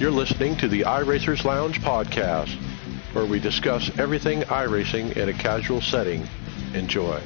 You're listening to the iRacers Lounge podcast, where we discuss everything iRacing in a casual setting. Enjoy.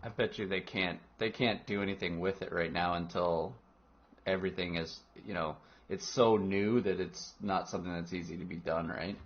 I bet you they can't do anything with it right now until everything is, it's so new that it's not something that's easy to be done, right?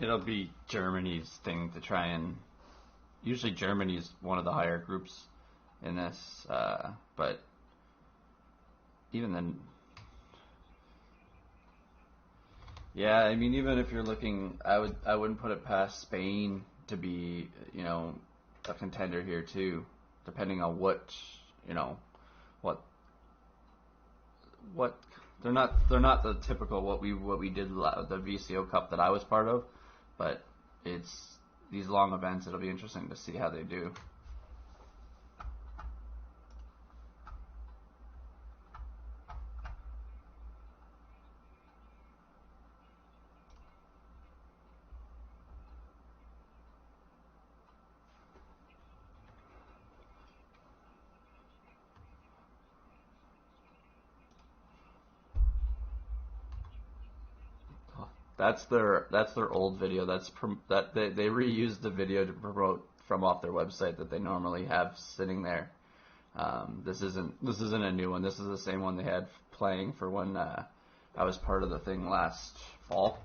It'll be Germany's thing to try and. Usually Germany's one of the higher groups in this, but even then, yeah. I mean, even if you're looking, I wouldn't put it past Spain to be, a contender here too, depending on what what they're not the typical what we did the VCO Cup that I was part of, but it's these long events. It'll be interesting to see how they do. That's their old video. That they reused the video to promote from off their website that they normally have sitting there. This isn't a new one. This is the same one they had playing for when I was part of the thing last fall.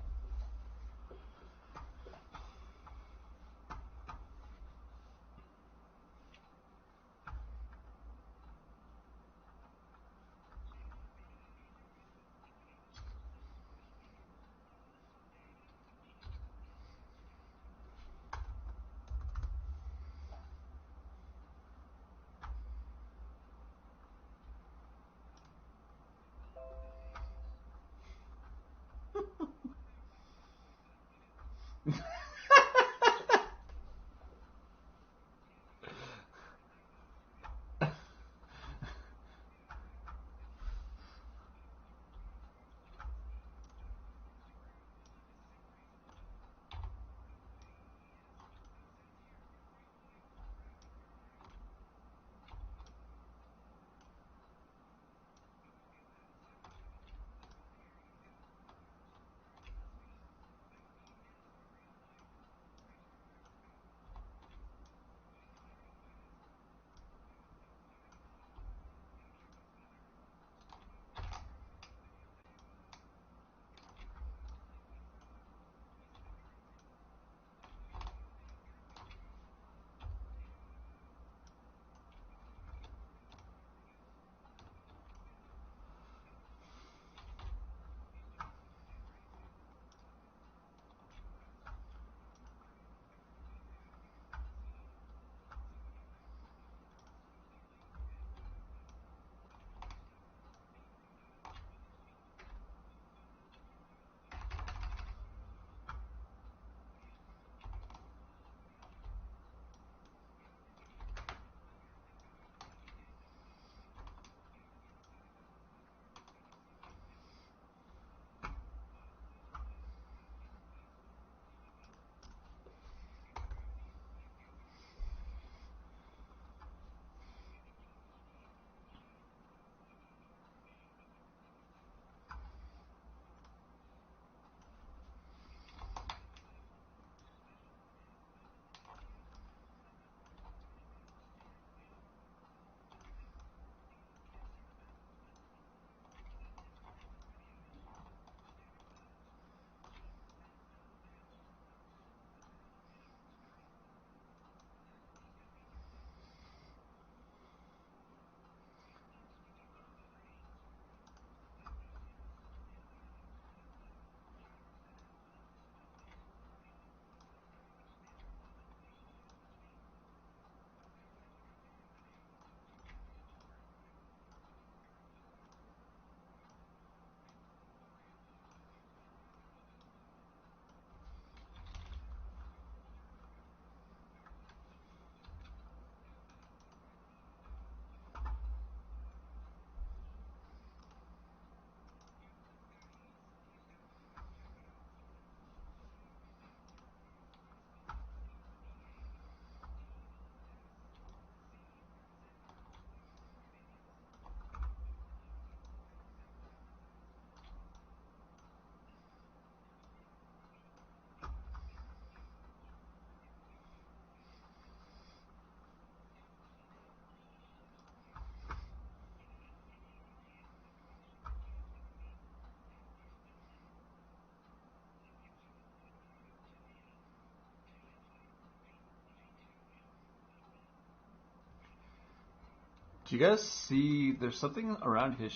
Do you guys see? There's something around his,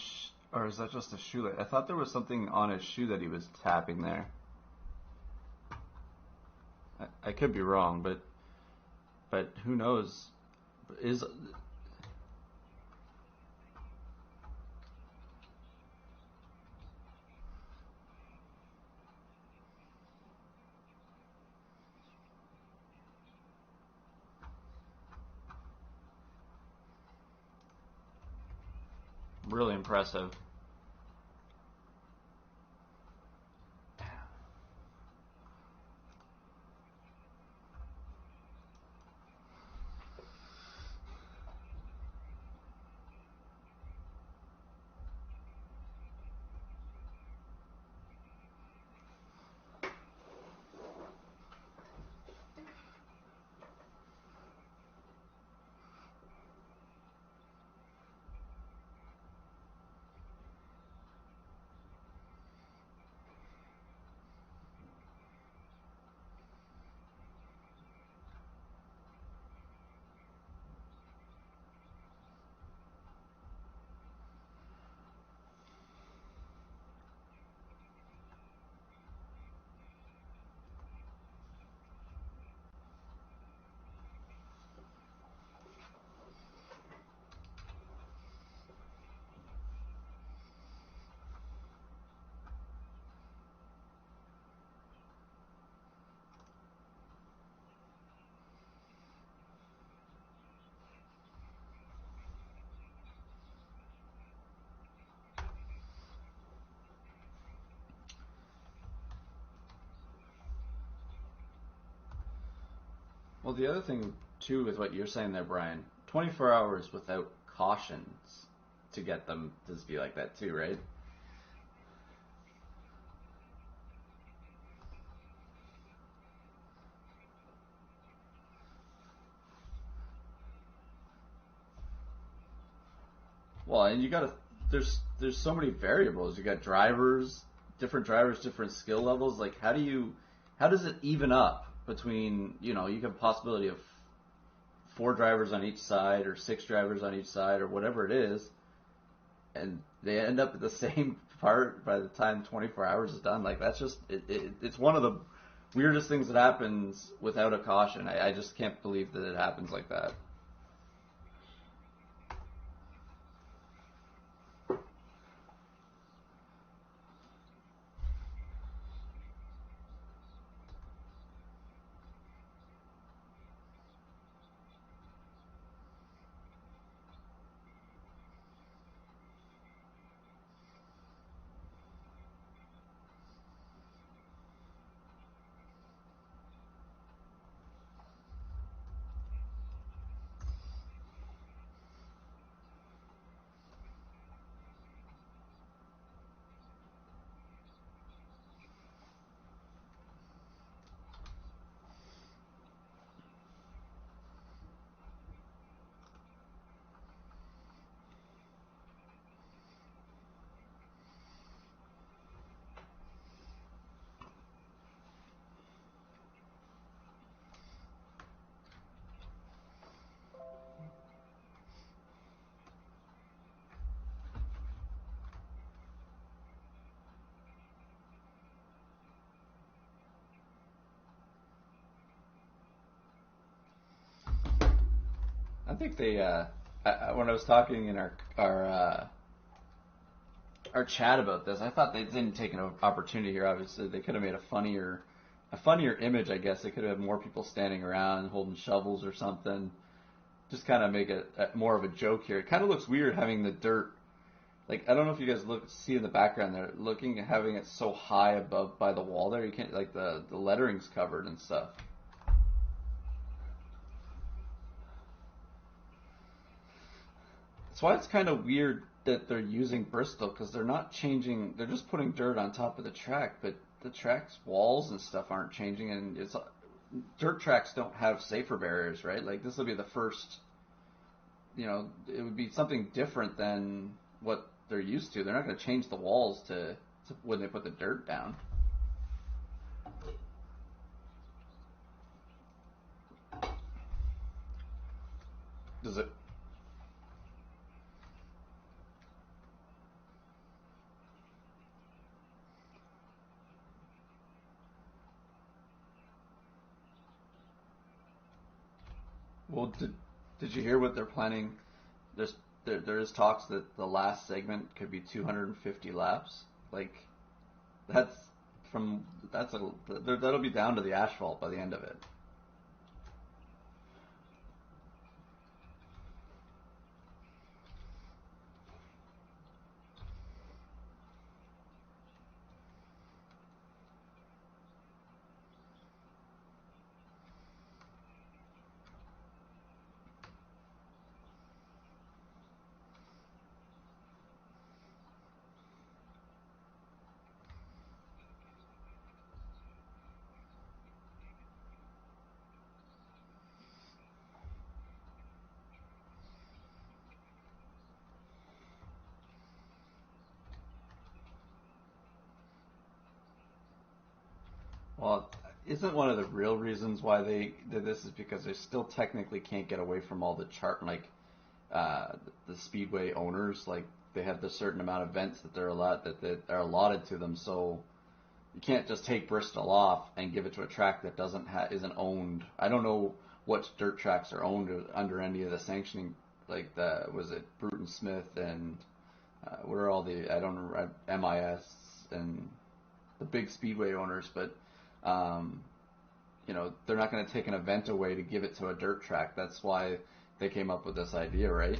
or is that just a shoelace? I thought there was something on his shoe that he was tapping there. I could be wrong, but who knows? Is really impressive. Well, the other thing too with what you're saying there, Brian, 24 hours without cautions to get them to be like that too, right? Well, and you got to there's so many variables. You got different drivers, different skill levels. Like how does it even up between, you know, you have a possibility of 4 drivers on each side or 6 drivers on each side or whatever it is, and they end up at the same part by the time 24 hours is done. Like that's just it's one of the weirdest things that happens without a caution. I just can't believe that it happens like that. I think they when I was talking in our chat about this, I thought they didn't take an opportunity here. Obviously, they could have made a funnier image. I guess they could have had more people standing around holding shovels or something. Just kind of make it more of a joke here. It kind of looks weird having the dirt. Like I don't know if you guys see in the background there, looking at having it so high above by the wall there. You can't like the lettering's covered and stuff. That's why it's kind of weird that they're using Bristol because they're not changing. They're just putting dirt on top of the track, but the track's walls and stuff aren't changing. And it's dirt tracks don't have safer barriers, right? Like this will be the first. You know, it would be something different than what they're used to. They're not going to change the walls to when they put the dirt down. Does it? Well, did you hear what they're planning? There is talks that the last segment could be 250 laps. Like that's that'll be down to the asphalt by the end of it. Well, isn't one of the real reasons why they did this is because they still technically can't get away from all the uh, the speedway owners. Like they have the certain amount of vents that that are allotted to them. So you can't just take Bristol off and give it to a track that isn't owned. I don't know what dirt tracks are owned under any of the sanctioning. Like was it Bruton Smith and what are all the I don't know MIS and the big speedway owners, but um, they're not going to take an event away to give it to a dirt track. That's why they came up with this idea, right?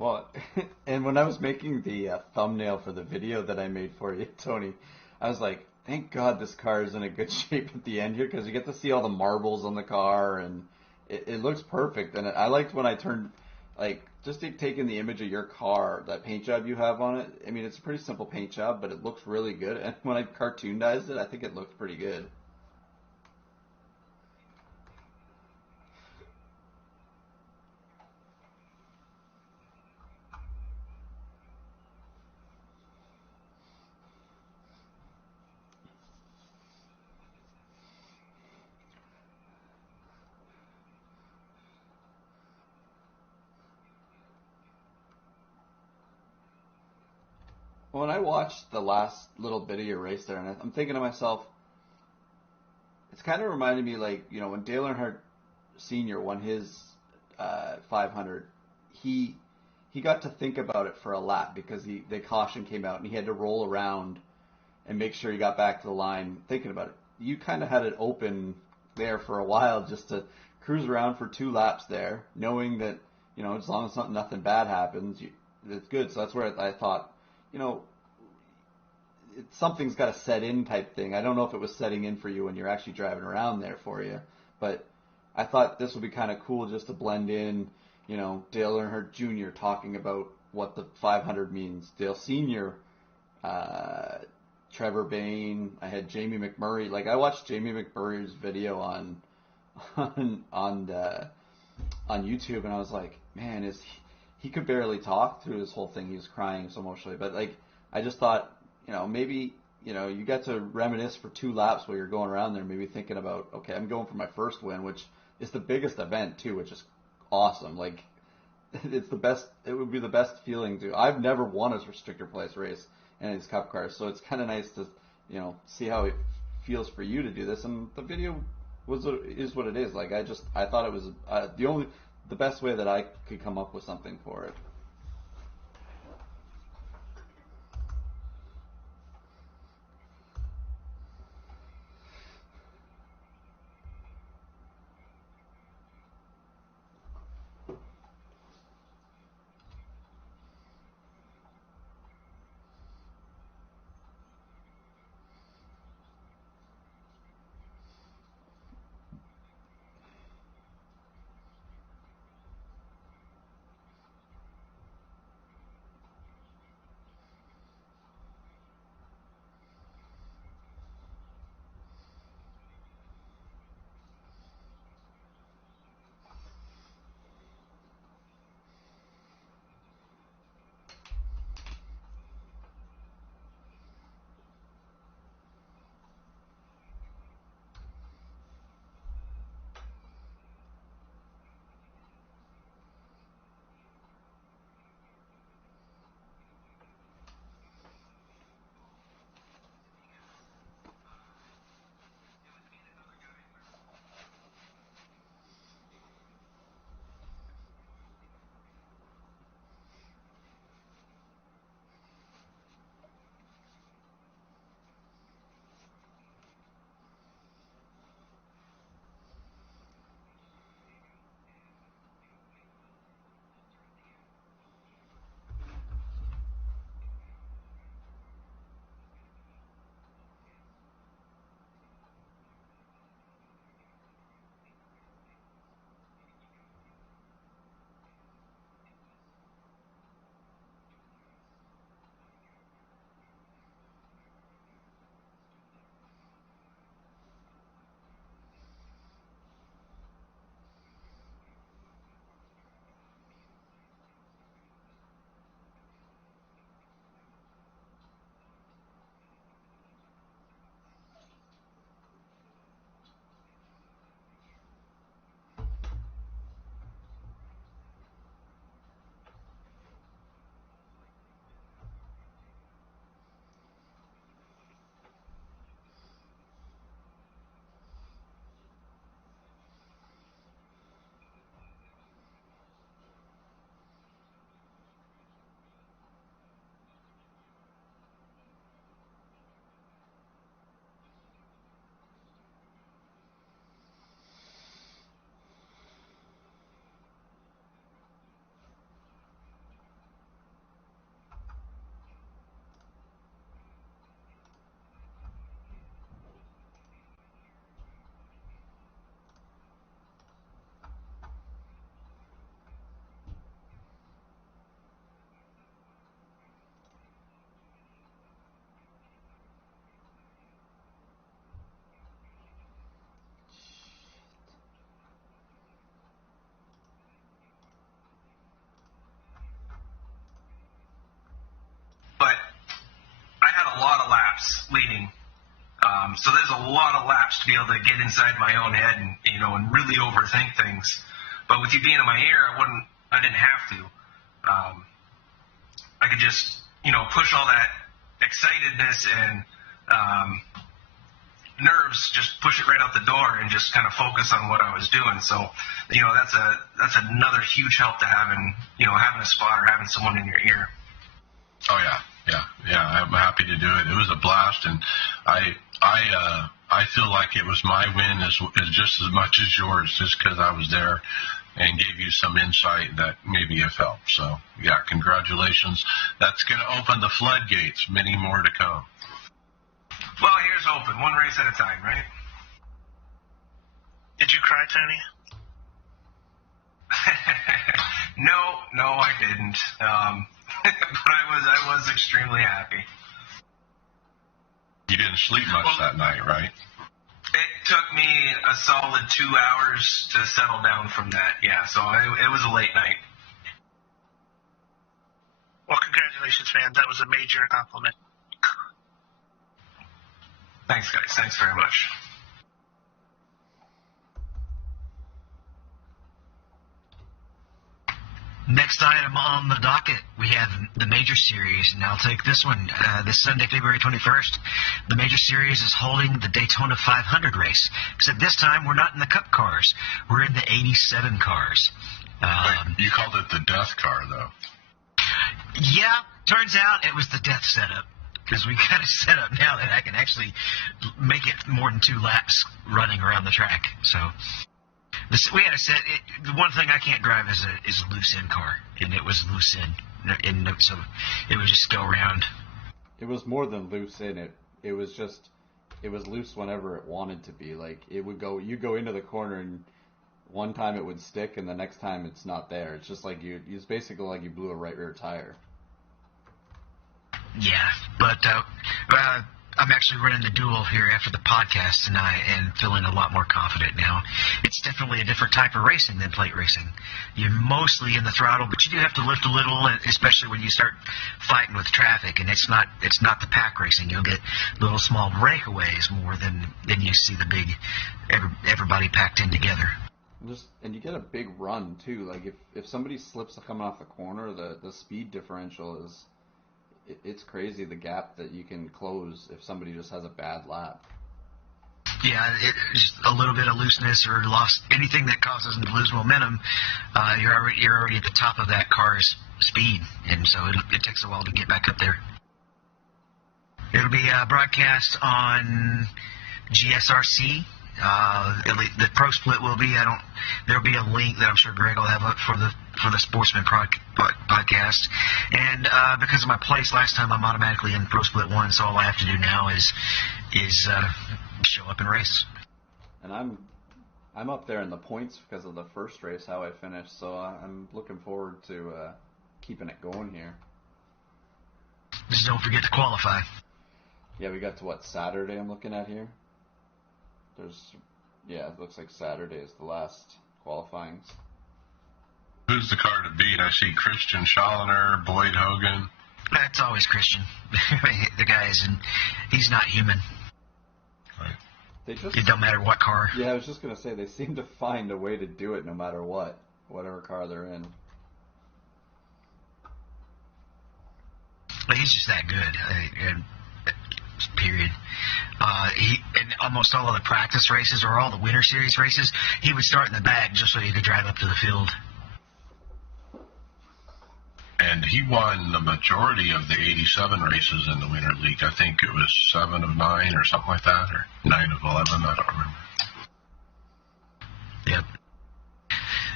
Well, and when I was making the thumbnail for the video that I made for you, Tony, I was like, thank God this car is in a good shape at the end here because you get to see all the marbles on the car and it looks perfect. And I liked when I turned, like, just taking the image of your car, that paint job you have on it. I mean, it's a pretty simple paint job, but it looks really good. And when I cartoonized it, I think it looked pretty good. When I watched the last little bit of your race there, and I'm thinking to myself, it's kind of reminded me like, when Dale Earnhardt Sr. won his 500, he he got to think about it for a lap because the caution came out and he had to roll around and make sure he got back to the line thinking about it. You kind of had it open there for a while just to cruise around for 2 laps there, knowing that, as long as nothing bad happens, it's good. So that's where I thought, you know, something's got to set in type thing. I don't know if it was setting in for you when you're actually driving around there for you, but I thought this would be kind of cool just to blend in, Dale Earnhardt Jr. talking about what the 500 means. Dale Sr., Trevor Bayne. I had Jamie McMurray. Like I watched Jamie McMurray's video on YouTube, and I was like, man, he could barely talk through this whole thing. He was crying so emotionally. But like, I just thought, maybe you get to reminisce for 2 laps while you're going around there, maybe thinking about, okay, I'm going for my first win, which is the biggest event too, which is awesome. Like, it's the best. It would be the best feeling to. I've never won a restrictor place race in these Cup cars, so it's kind of nice to see how it feels for you to do this. And the video is what it is. Like I thought it was the best way that I could come up with something for it. So there's a lot of laps to be able to get inside my own head and really overthink things. But with you being in my ear, I didn't have to. I could just push all that excitedness and nerves, just push it right out the door and just kind of focus on what I was doing. So that's another huge help to having a spotter, having someone in your ear. Oh yeah. I'm happy to do it. It was a blast, and I feel like it was my win as just as much as yours, just because I was there and gave you some insight that maybe have helped. So yeah, congratulations. That's going to open the floodgates. Many more to come. Well, here's hoping. One race at a time, right? Did you cry, Tony? No, I didn't. But I was extremely happy. You didn't sleep much that night, right? It took me a solid 2 hours to settle down from that. Yeah, so it was a late night. Well, congratulations, man. That was a major compliment. Thanks, guys. Thanks very much. Next item on the docket, we have the Major Series, and I'll take this one. This Sunday, February 21st, the Major Series is holding the Daytona 500 race, except this time we're not in the Cup cars. We're in the 87 cars. You called it the death car, though. Yeah, turns out it was the death setup, because we got a setup now that I can actually make it more than 2 laps running around the track. So we had a set. The one thing I can't drive is a loose end car, and it was loose in, so it would just go around. It was more than loose in it. It was loose whenever it wanted to be. Like it would go. You go into the corner, and one time it would stick, and the next time it's not there. It's just like it's basically like you blew a right rear tire. Yeah, but I'm actually running the duel here after the podcast tonight and feeling a lot more confident now. It's definitely a different type of racing than plate racing. You're mostly in the throttle, but you do have to lift a little, especially when you start fighting with traffic. And it's not the pack racing. You'll get little small breakaways more than you see the big everybody packed in together. And you get a big run too. Like if somebody slips coming off the corner, the speed differential is. It's crazy the gap that you can close if somebody just has a bad lap. Yeah, just a little bit of looseness or lost, anything that causes them to lose momentum, you're already at the top of that car's speed, and so it takes a while to get back up there. It'll be broadcast on GSRC. The pro split will be. There'll be a link that I'm sure Greg will have up for the Sportsman podcast. And because of my place last time, I'm automatically in pro split 1. So all I have to do now is show up and race. And I'm up there in the points because of the first race how I finished. So I'm looking forward to keeping it going here. Just don't forget to qualify. Yeah, we got to Saturday I'm looking at here. It looks like Saturday is the last qualifying. Who's the car to beat? I see Christian Schallner, Boyd Hogan. That's always Christian. The guy he's not human. Right. It don't matter what car. Yeah, I was just going to say, they seem to find a way to do it no matter whatever car they're in. But he's just that good. Period. In almost all of the practice races or all the Winter Series races, he would start in the back just so he could drive up to the field. And he won the majority of the 87 races in the Winter League. I think it was 7 of 9 or something like that, or 9 of 11, I don't remember. Yep.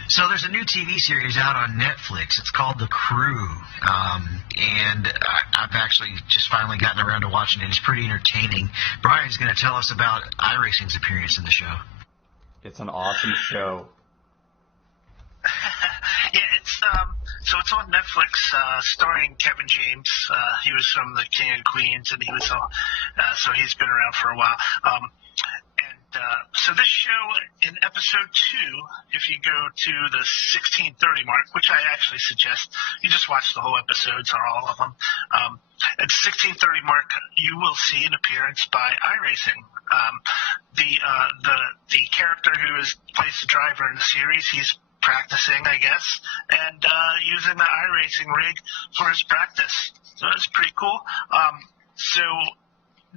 So there's a new TV series out on Netflix. It's called The Crew, and I've actually just finally gotten around to watching it. It's pretty entertaining. Brian's going to tell us about iRacing's appearance in the show. It's an awesome show. Yeah, it's on Netflix, starring Kevin James. He was from the King and Queens, and he was so he's been around for a while. And so this show in episode 2, if you go to the 16:30 mark, which I actually suggest you just watch the whole episodes or all of them. At 16:30 mark, you will see an appearance by iRacing. The character who plays the driver in the series, he's practicing, I guess, and using the iRacing rig for his practice. So that's pretty cool. So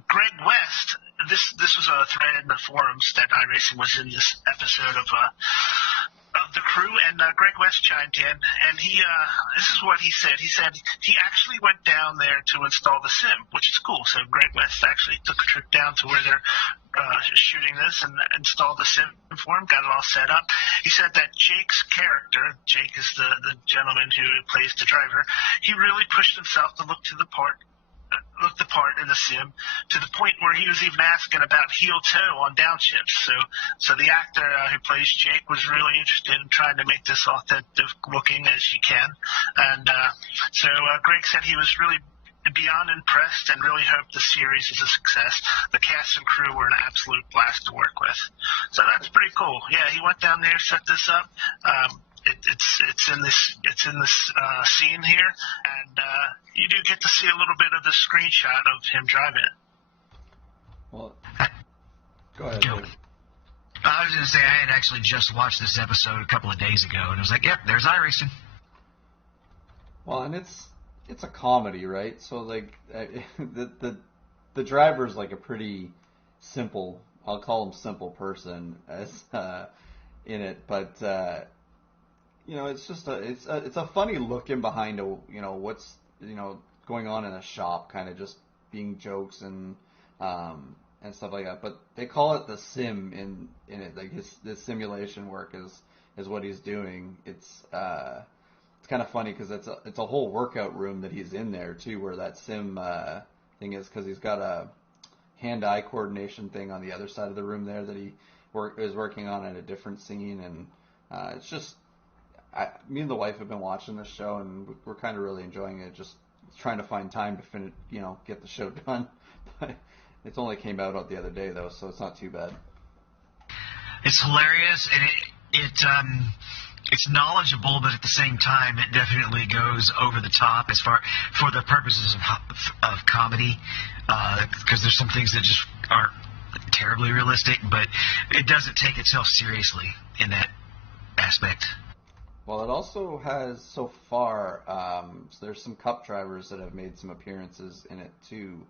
Greg West, this was a thread in the forums that iRacing was in this episode of the crew, and Greg West chimed in, and he this is what he said. He said he actually went down there to install the sim, which is cool. So Greg West actually took a trip down to where they're shooting this and installed the sim for him, got it all set up. He said that Jake's character, Jake is the gentleman who plays the driver, he really pushed himself to look the part in the sim, to the point where he was even asking about heel toe on downshifts. So the actor who plays Jake was really interested in trying to make this authentic looking as you can. And so Greg said he was really beyond impressed and really hoped the series is a success. The cast and crew were an absolute blast to work with. So that's pretty cool. Yeah, he went down there, set this up. It's in this scene here, and you do get to see a little bit of the screenshot of him driving it. Well, go ahead. Dave. I was going to say I had actually just watched this episode a couple of days ago, and I was like, "Yep, there's iRacing." Well, and it's a comedy, right? So like the driver's like a pretty simple, I'll call him simple person as in it, but it's just it's a funny look in behind what's going on in a shop, kind of just being jokes and stuff like that. But they call it the sim in it, like the simulation work is what he's doing. It's kind of funny because it's a whole workout room that he's in there too, where that sim thing is, because he's got a hand-eye coordination thing on the other side of the room there that he is working on in a different scene, and it's just me and the wife have been watching this show, and we're kind of really enjoying it. Just trying to find time to finish, get the show done. But it's only came out the other day though, so it's not too bad. It's hilarious, and it's knowledgeable, but at the same time, it definitely goes over the top for the purposes of comedy, because there's some things that just aren't terribly realistic, but it doesn't take itself seriously in that aspect. Well, it also has so far. So there's some Cup drivers that have made some appearances in it too.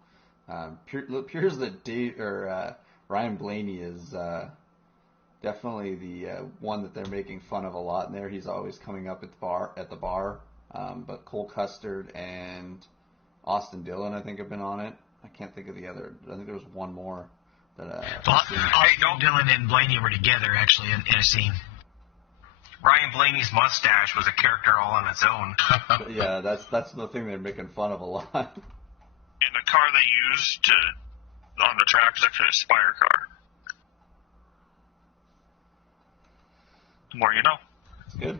Appears that Ryan Blaney is definitely the one that they're making fun of a lot in there. He's always coming up at the bar. But Cole Custard and Austin Dillon, I think, have been on it. I can't think of the other. I think there was one more. Austin Dillon and Blaney were together actually in a scene. Ryan Blaney's mustache was a character all on its own. Yeah, that's the thing they're making fun of a lot. And the car they used on the track is actually a Spire car. The more you know. Good.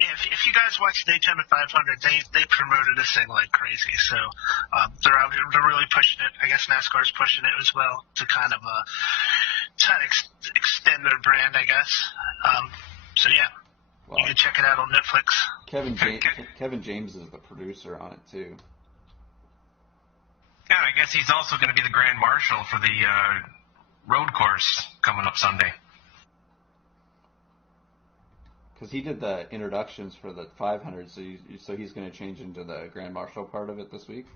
Yeah, if you guys watch Daytona 500, they promoted this thing like crazy. So they're really pushing it. I guess NASCAR's pushing it as well to kind of try to extend their brand, I guess. So yeah, you can check it out on Netflix. Kevin James is the producer on it too. Yeah, I guess he's also going to be the Grand Marshal for the road course coming up Sunday. Because he did the introductions for the 500, so he's going to change into the Grand Marshal part of it this week?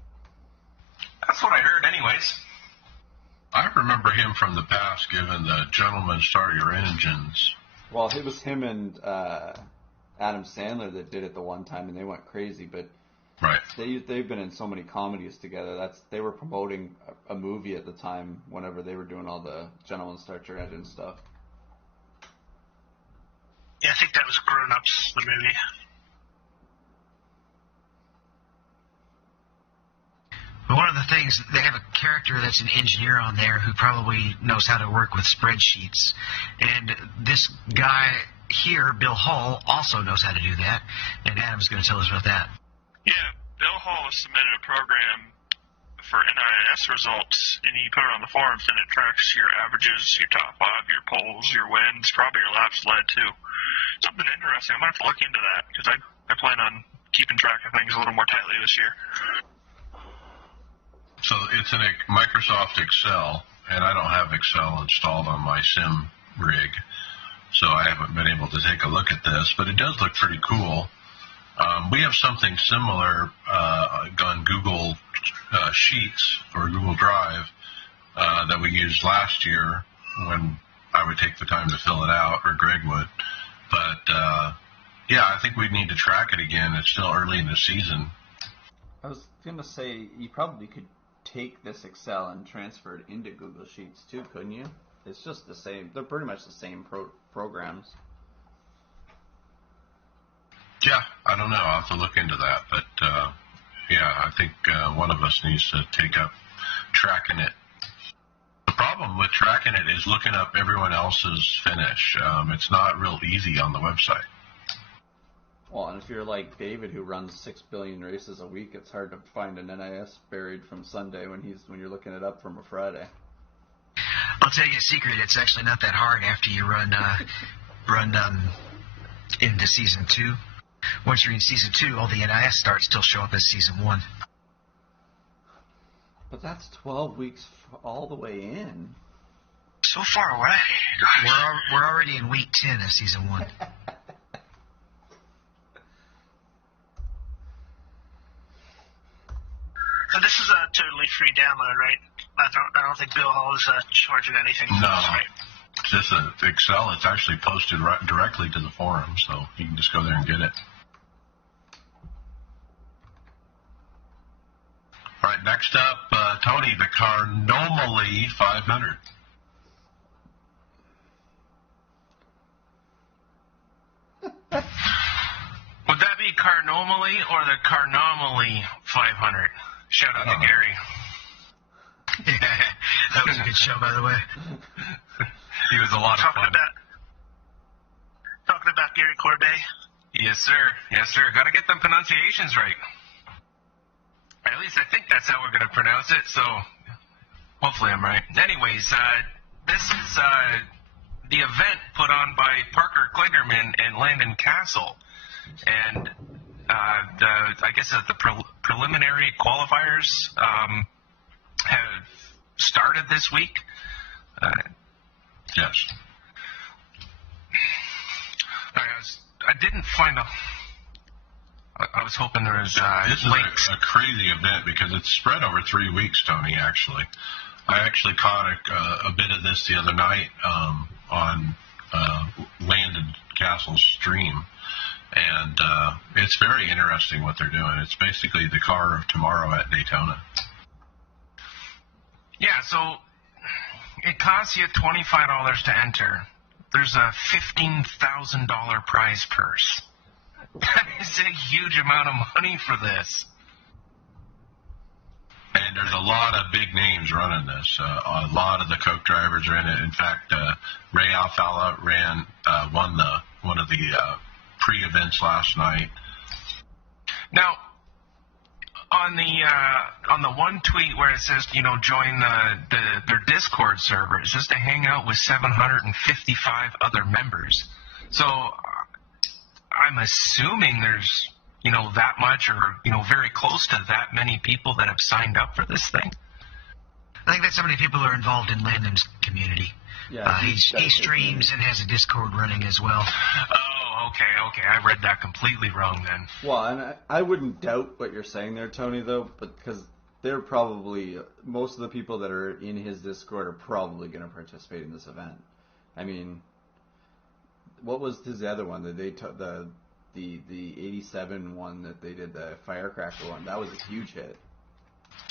That's what I heard anyways. I remember him from the past giving the Gentlemen Start Your Engines. Well, it was him and Adam Sandler that did it the one time, and they went crazy, but right. They've been in so many comedies together. They were promoting a movie at the time whenever they were doing all the Gentlemen Start Your Engines stuff. Yeah, I think that was Grown Ups, the movie. One of the things, they have a character that's an engineer on there who probably knows how to work with spreadsheets. And this guy here, Bill Hall, also knows how to do that. And Adam's going to tell us about that. Yeah, Bill Hall has submitted a program for NIS results, and you put it on the forums, and it tracks your averages, your top 5, your poles, your wins, probably your laps led too. Something interesting. I'm gonna have to look into that because I plan on keeping track of things a little more tightly this year. So it's in a Microsoft Excel, and I don't have Excel installed on my sim rig, so I haven't been able to take a look at this, but it does look pretty cool. We have something similar on Google Sheets or Google Drive that we used last year when I would take the time to fill it out, or Greg would. But, yeah, I think we need to track it again. It's still early in the season. I was going to say, you probably could take this Excel and transfer it into Google Sheets too, couldn't you? It's just the same. They're pretty much the same programs. Yeah, I don't know. I'll have to look into that. But, yeah, I think one of us needs to take up tracking it. The problem with tracking it is looking up everyone else's finish. It's not real easy on the website. Well, and if you're like David, who runs 6 billion races a week, it's hard to find an NIS buried from Sunday when you're looking it up from a Friday. I'll tell you a secret. It's actually not that hard after you run into Season 2. Once you're in Season 2, all the NIS starts still show up as Season 1. But that's 12 weeks all the way in. So far away. We're already in week 10 of Season 1. So this is a totally free download, right? I don't think Bill Hall is charging anything for No. this, right? It's just an Excel. It's actually posted directly to the forum, so you can just go there and get it. All right, next up, Tony, the Carnomally 500. Would that be Carnomally or the Carnomally 500? Shout out to Gary. That was a good show, by the way. He was a lot of fun. Talking about Gary Corbet. Yes, sir. Yes, sir. Got to get them pronunciations right. At least I think that's how we're going to pronounce it, so hopefully I'm right. Anyways, this is the event put on by Parker Kligerman and Landon Castle. And I guess the preliminary qualifiers have started this week. Yes. I didn't find I was hoping there was this links. is a crazy event because it's spread over 3 weeks, Tony, actually. I actually caught a bit of this the other night on Landon Castle's stream. And it's very interesting what they're doing. It's basically the car of tomorrow at Daytona. Yeah, so it costs you $25 to enter. There's a $15,000 prize purse. That is a huge amount of money for this. And there's a lot of big names running this. A lot of the Coke drivers are in it. In fact, Ray Alfala won one of the pre-events last night. Now, on the one tweet where it says, join their Discord server, it's just to hang out with 755 other members. So I'm assuming there's, that much or, very close to that many people that have signed up for this thing. I think that's how many people are involved in Landon's community. Yeah, he streams and has a Discord running as well. Oh, okay. I read that completely wrong then. Well, and I wouldn't doubt what you're saying there, Tony, though, but because they're probably, most of the people that are in his Discord are probably going to participate in this event. I mean, what was his other one that they took, the 87 one that they did, the Firecracker one? That was a huge hit.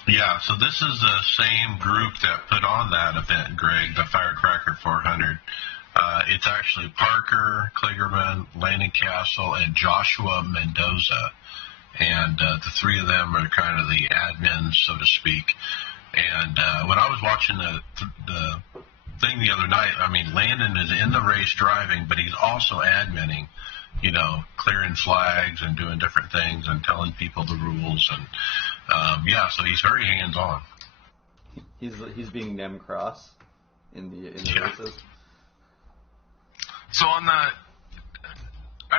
Yeah, so this is the same group that put on that event, Greg, the Firecracker 400. It's actually Parker, Kligerman, Landon Castle, and Joshua Mendoza. And the three of them are kind of the admins, so to speak. And when I was watching the thing the other night, I mean, Landon is in the race driving, but he's also adminning. clearing flags and doing different things and telling people the rules. And so he's very hands-on. He's being Nemcross in the races. So are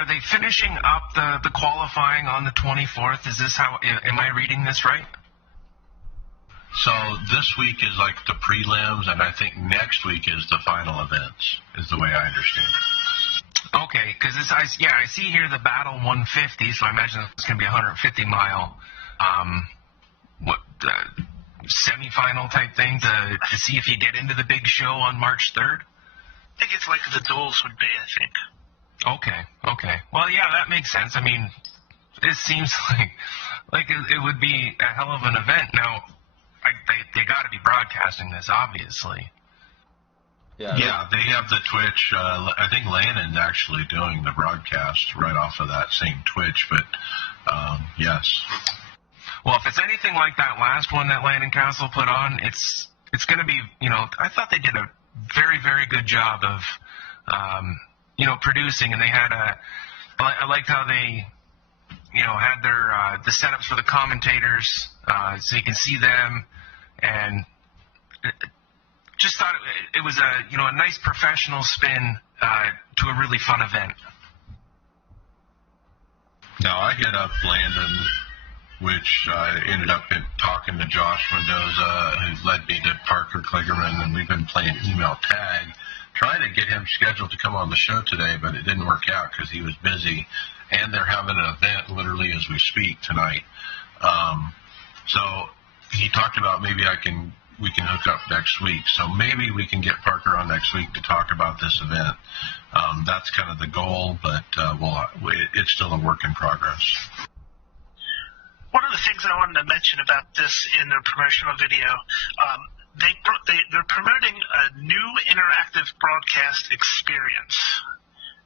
they finishing up the qualifying on the 24th? Is this how? Am I reading this right? So this week is like the prelims, and I think next week is the final events, is the way I understand it. Okay, because I see here the Battle 150, so I imagine it's going to be a 150-mile semifinal type thing to see if you get into the big show on March 3rd? I think it's like the duels would be, I think. Okay. Well, yeah, that makes sense. I mean, it seems like it would be a hell of an event. Now, they got to be broadcasting this, obviously. Yeah, they have the Twitch. I think Lannon's actually doing the broadcast right off of that same Twitch, but yes. Well, if it's anything like that last one that Lannon Castle put on, it's going to be, I thought they did a very, very good job of, producing, and they had I liked how they, had their, the setups for the commentators, so you can see them, and just thought it was a nice professional spin, to a really fun event. Now, I hit up Landon, which ended up talking to Josh Mendoza, who led me to Parker Kligerman, and we've been playing email tag, trying to get him scheduled to come on the show today, but it didn't work out because he was busy, and they're having an event literally as we speak tonight. So he talked about maybe we can hook up next week. So maybe we can get Parker on next week to talk about this event. That's kind of the goal, but it's still a work in progress. One of the things I wanted to mention about this in their promotional video, they're promoting a new interactive broadcast experience,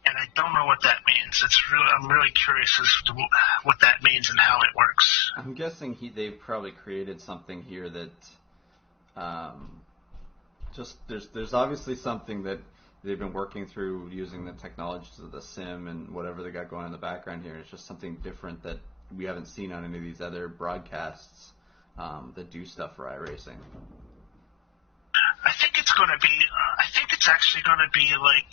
and I don't know what that means. I'm really curious as to what that means and how it works. I'm guessing they've probably created something here that there's obviously something that they've been working through using the technologies of the sim and whatever they got going on in the background here. It's just something different that we haven't seen on any of these other broadcasts that do stuff for iRacing. I think it's going to be. I think it's actually going to be like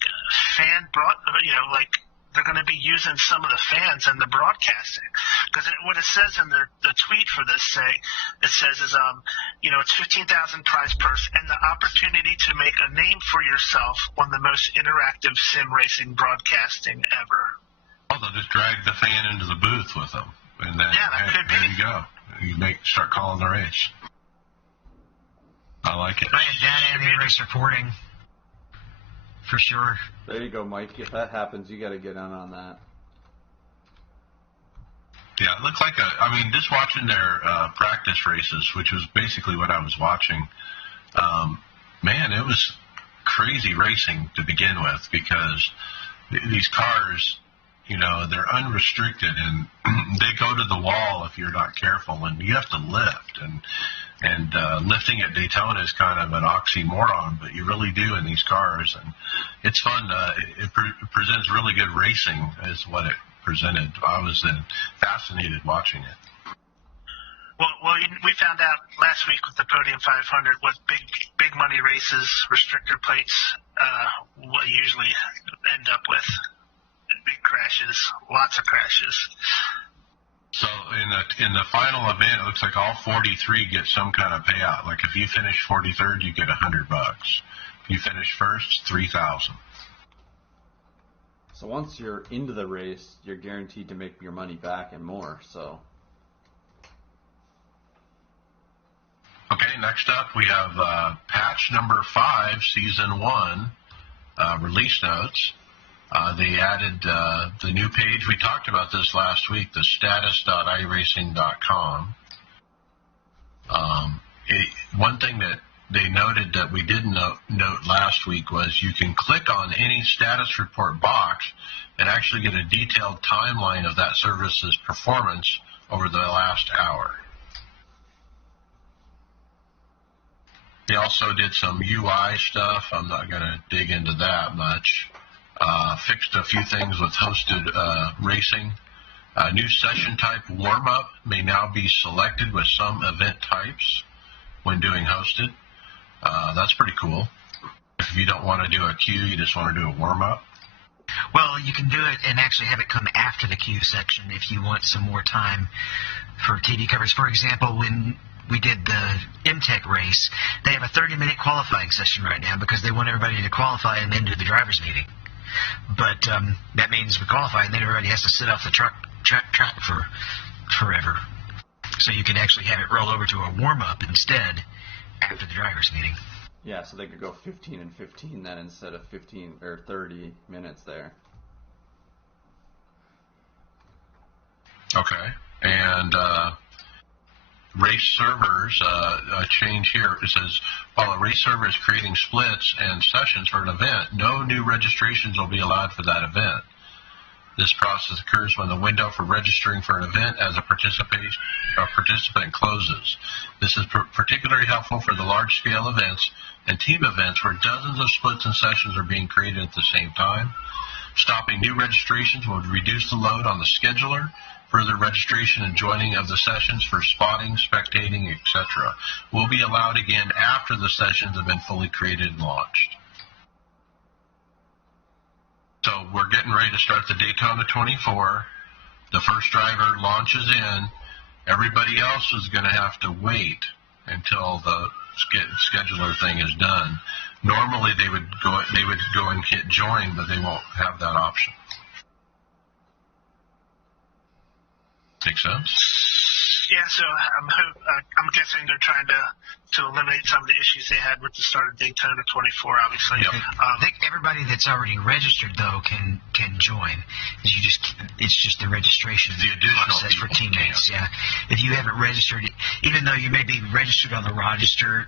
like they're going to be using some of the fans in the broadcasting, because what it says in the tweet for this is it's 15,000 prize purse and the opportunity to make a name for yourself on the most interactive sim racing broadcasting ever. Oh, they'll just drag the fan into the booth with them, and then there you go. You start calling the race. I like it. Data and race reporting, for sure. There you go, Mike. If that happens, you got to get in on that. Yeah, it looks like just watching their practice races, which was basically what I was watching. Man, it was crazy racing to begin with, because these cars, they're unrestricted, and they go to the wall if you're not careful, and you have to lift, and lifting at Daytona is kind of an oxymoron, but you really do in these cars, and it's fun. It presents really good racing, is what it presented. I was fascinated watching it. Well, we found out last week with the Podium 500 what big money races, restrictor plates, will usually end up with. Big crashes, lots of crashes. So in the final event, it looks like all 43 get some kind of payout. Like if you finish 43rd, you get $100. If you finish first, $3,000. So once you're into the race, you're guaranteed to make your money back and more. So. Okay, next up we have patch number 5, season 1, release notes. They added the new page. We talked about this last week, the status.iracing.com. One thing that they noted that we didn't note last week was you can click on any status report box and actually get a detailed timeline of that service's performance over the last hour. They also did some UI stuff. I'm not going to dig into that much. Fixed a few things with hosted racing. New session type warm-up may now be selected with some event types when doing hosted. That's pretty cool. If you don't want to do a queue, you just want to do a warm-up. Well, you can do it and actually have it come after the queue section if you want some more time for TV coverage. For example, when we did the MTech race, they have a 30-minute qualifying session right now because they want everybody to qualify and then do the driver's meeting. But that means we qualify and then everybody has to sit off the track for forever. So you can actually have it roll over to a warm-up instead after the driver's meeting. Yeah, so they could go 15 and 15 then instead of 15 or 30 minutes there. Okay. And race servers, a change here. It says, while a race server is creating splits and sessions for an event, no new registrations will be allowed for that event. This process occurs when the window for registering for an event as a participant closes. This is particularly helpful for the large-scale events and team events where dozens of splits and sessions are being created at the same time. Stopping new registrations will reduce the load on the scheduler. Further registration and joining of the sessions for spotting, spectating, etc. will be allowed again after the sessions have been fully created and launched. So we're getting ready to start the Daytona 24. The first driver launches in. Everybody else is going to have to wait until the scheduler thing is done. Normally they would go and hit join, but they won't have that option. Make sense? Yeah, so I'm guessing they're trying to eliminate some of the issues they had with the start of Daytona 24, obviously. Yep. I think everybody that's already registered though can join. It's just the registration process for teammates. Yeah, if you haven't registered, even though you may be registered on the roster,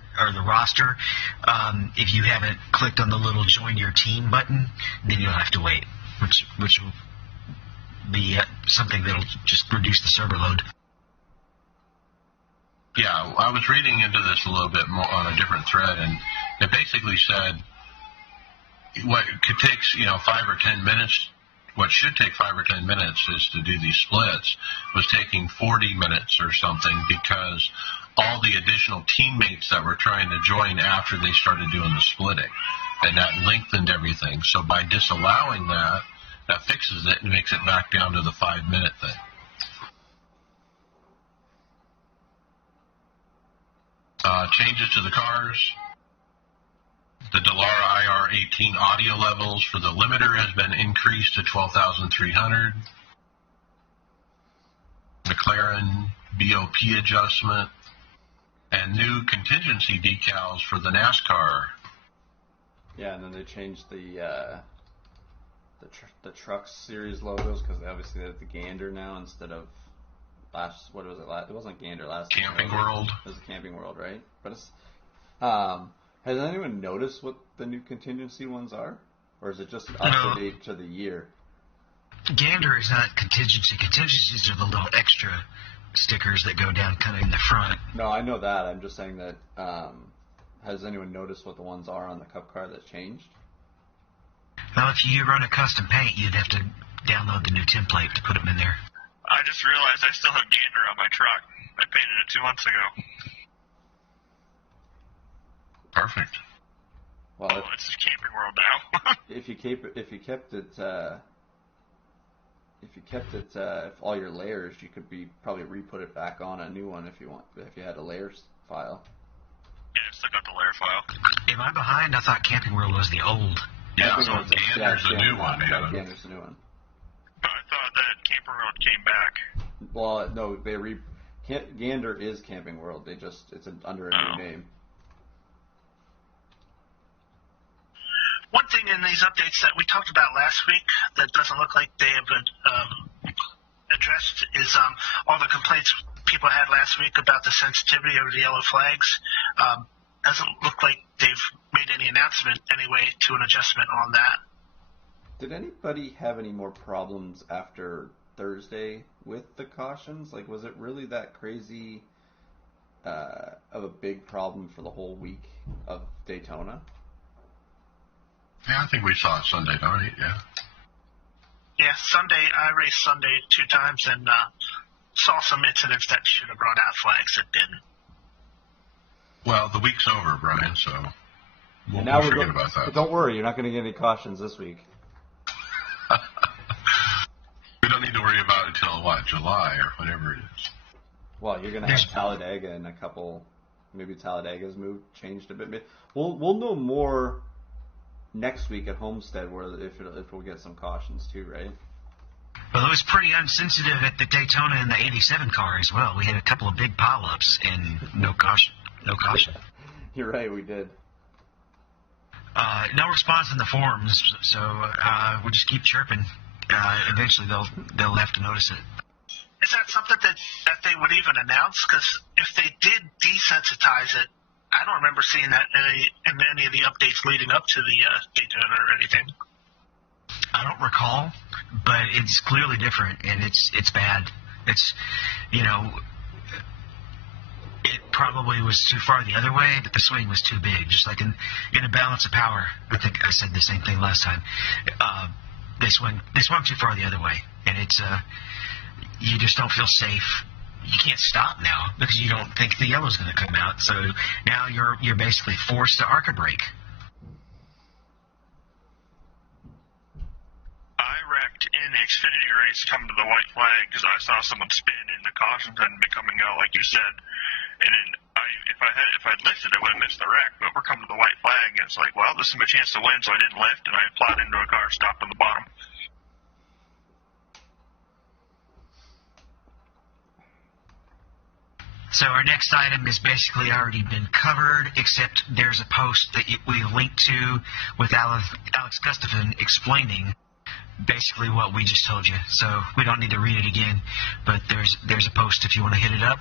if you haven't clicked on the little join your team button, then you'll have to wait, which will be something that'll just reduce the server load. Yeah, I was reading into this a little bit more on a different thread, and it basically said what could take 5 or 10 minutes. What should take 5 or 10 minutes is to do these splits was taking 40 minutes or something because all the additional teammates that were trying to join after they started doing the splitting, and that lengthened everything. So by disallowing that, that fixes it and makes it back down to the 5-minute thing. Changes to the cars. The Dallara IR18 audio levels for the limiter has been increased to 12,300. McLaren BOP adjustment and new contingency decals for the NASCAR. Yeah, and then they changed the truck series logos because obviously they have the Gander now instead of last. What was it? It wasn't Gander last. Camping World. It was a Camping World, right? But it's. Has anyone noticed what the new contingency ones are, or is it just up to date to the year? Gander is not contingency. Contingencies are the little extra stickers that go down kind of in the front. No, I know that. I'm just saying that. Has anyone noticed what the ones are on the Cup car that changed? Well, if you run a custom paint, you'd have to download the new template to put them in there. I just realized I still have Gander on my truck. I painted it 2 months ago. Perfect. Well, it's just Camping World now. if you kept it all your layers, you could probably re-put it back on a new one if you had a layers file. Yeah, I still got the layer file. Am I behind? I thought Camping World was the old. Yeah, so Gander's the new one. Yeah, Gander's the new one. But I thought that Camping World came back. Well, no, Gander is Camping World. It's under a new name. One thing in these updates that we talked about last week that doesn't look like they have addressed is all the complaints people had last week about the sensitivity of the yellow flags. Doesn't look like they've made any announcement anyway to an adjustment on that. Did anybody have any more problems after Thursday with the cautions? Like, was it really that crazy of a big problem for the whole week of Daytona? Yeah, I think we saw it Sunday night, yeah. Yeah, Sunday, I raced Sunday 2 times and saw some incidents that should have brought out flags that didn't. Well, the week's over, Brian, so we'll forget about that. But don't worry, you're not going to get any cautions this week. We don't need to worry about it until, July or whatever it is. Well, you're going to have Talladega and a couple, maybe Talladaga's changed a bit. We'll know more next week at Homestead if we'll get some cautions too, right? Well, it was pretty unsensitive at the Daytona in the 87 car as well. We had a couple of big pileups and no caution. You're right, we did. No response in the forums, so we'll just keep chirping. Eventually, they'll have to notice it. Is that something that they would even announce? Because if they did desensitize it, I don't remember seeing that in any of the updates leading up to the Daytona or anything. I don't recall, but it's clearly different, and it's bad. It's, it probably was too far the other way, but the swing was too big. Just like in a balance of power, I think I said the same thing last time. They swung too far the other way, and it's you just don't feel safe. You can't stop now because you don't think the yellow's going to come out. So now you're basically forced to arc a brake. I wrecked in the Xfinity race coming to the white flag because I saw someone spin and the cautions hadn't been coming out like you said. And then if I'd lifted, I would have missed the wreck. But we're coming to the white flag, and it's like, well, this is my chance to win, so I didn't lift, and I plowed into a car, stopped on the bottom. So our next item has basically already been covered, except there's a post that we linked to with Alex Gustafson explaining basically what we just told you. So we don't need to read it again, but there's a post if you want to hit it up.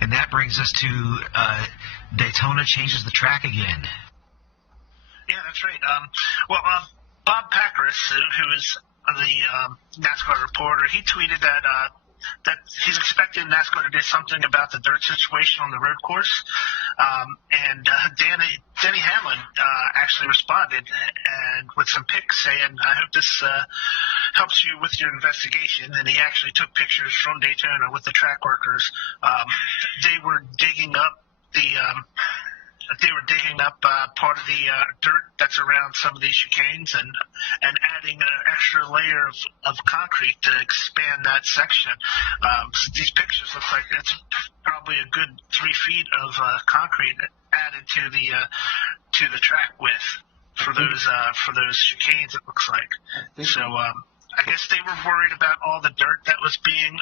And that brings us to Daytona changes the track again. Yeah, that's right. Bob Packeris, who is the NASCAR reporter, he tweeted that he's expecting NASCAR to do something about the dirt situation on the road course. And Denny Hamlin actually responded and with some pics saying, I hope this helps you with your investigation. And he actually took pictures from Daytona with the track workers. They were digging up part of the dirt that's around some of these chicanes and adding an extra layer of concrete to expand that section. So these pictures look like it's probably a good 3 feet of concrete added to the track width for those chicanes. It looks like. I guess they were worried about all the dirt that was being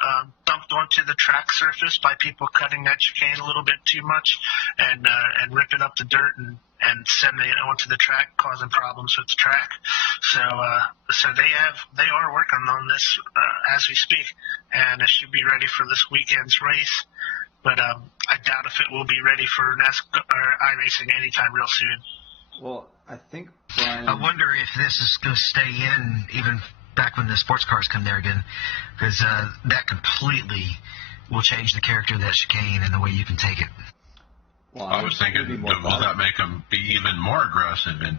dumped onto the track surface by people cutting that chicane a little bit too much and ripping up the dirt and sending it onto the track, causing problems with the track. So they are working on this as we speak, and it should be ready for this weekend's race. But I doubt if it will be ready for NASCAR or iRacing anytime real soon. Well, I think Brian. I wonder if this is going to stay in even back when the sports cars come there again, because that completely will change the character of that chicane and the way you can take it. Well, I was thinking, will that make them be even more aggressive in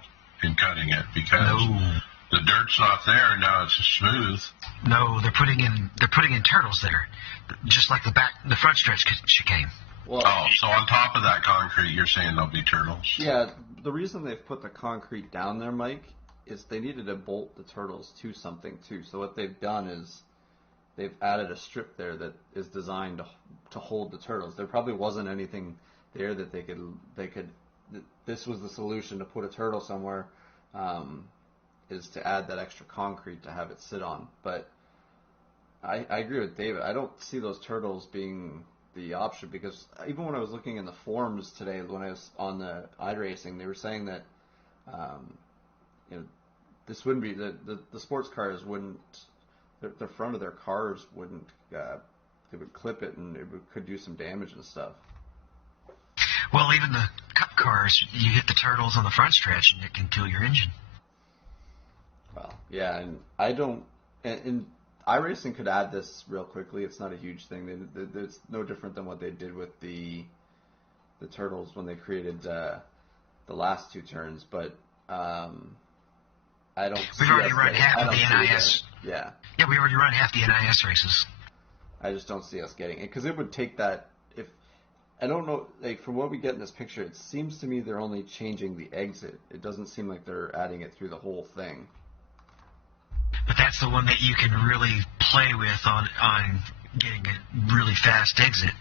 cutting it? Because the dirt's not there, and now it's smooth. No, they're putting in turtles there, just like the front stretch chicane. Well, so on top of that concrete, you're saying there'll be turtles? Yeah, the reason they've put the concrete down there, Mike, is they needed to bolt the turtles to something too. So what they've done is they've added a strip there that is designed to hold the turtles. There probably wasn't anything there that they could. This was the solution to put a turtle somewhere, is to add that extra concrete to have it sit on. But I agree with David. I don't see those turtles being the option, because even when I was looking in the forums today, when I was on the iRacing, they were saying that this wouldn't be the sports cars wouldn't, the front of their cars wouldn't, they would clip it and it could do some damage and stuff. Well, even the cup cars, you hit the turtles on the front stretch and it can kill your engine. Well, yeah, and I don't, and iRacing could add this real quickly. It's not a huge thing. It's no different than what they did with the turtles when they created the last two turns, but I don't. We've already run half of the NIS. Yeah. Yeah, we already run half the NIS races. I just don't see us getting it because it would take that. If I don't know, like from what we get in this picture, it seems to me they're only changing the exit. It doesn't seem like they're adding it through the whole thing. But that's the one that you can really play with on getting a really fast exit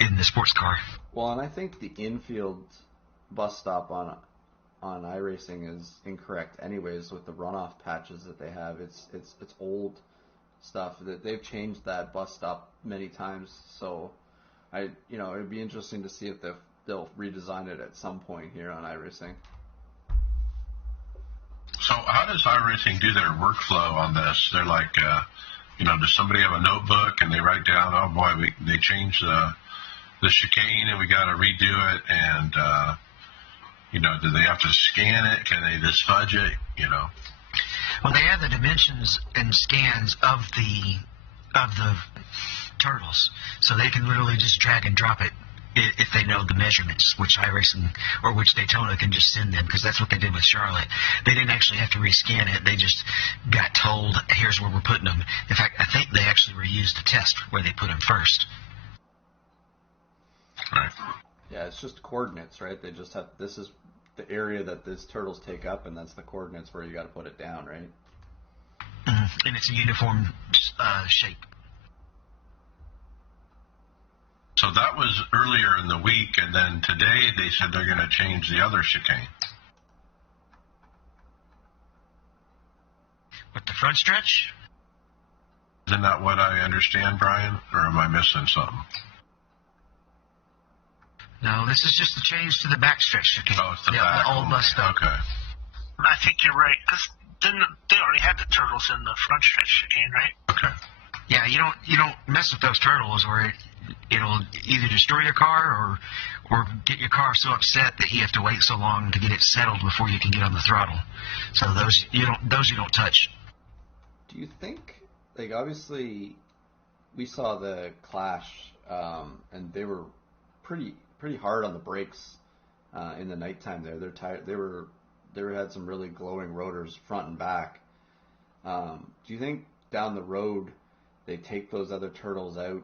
in the sports car. Well, and I think the infield bus stop on iRacing is incorrect anyways with the runoff patches that they have. It's old stuff that they've changed that bus stop many times. So it'd be interesting to see if they'll redesign it at some point here on iRacing. So how does iRacing do their workflow on this? They're like, does somebody have a notebook and they write down, oh boy, they changed the chicane and we got to redo it, and do they have to scan it? Can they just fudge it? Well, they have the dimensions and scans of the turtles, so they can literally just drag and drop it if they know the measurements, which iRacing or which Daytona can just send them, because that's what they did with Charlotte. They didn't actually have to rescan it. They just got told, here's where we're putting them. In fact, I think they actually reused a test where they put them first. Right. Yeah, it's just coordinates, right? They just have, this is the area that these turtles take up, and that's the coordinates where you got to put it down, right? And it's a uniform shape. So that was earlier in the week, and then today they said they're going to change the other chicane. What, the front stretch? Isn't that what I understand, Brian? Or am I missing something? No, this is just the change to the back stretch chicane. Oh, it's the back the old bus stop. Okay. I think you're right, because then they already had the turtles in the front stretch chicane, right? Okay. Yeah, you don't mess with those turtles, or it'll either destroy your car or get your car so upset that you have to wait so long to get it settled before you can get on the throttle. So those you don't touch. Do you think, like, obviously we saw the Clash, and they were pretty hard on the brakes in the nighttime there. They're tired. They had some really glowing rotors front and back. Do you think down the road they take those other turtles out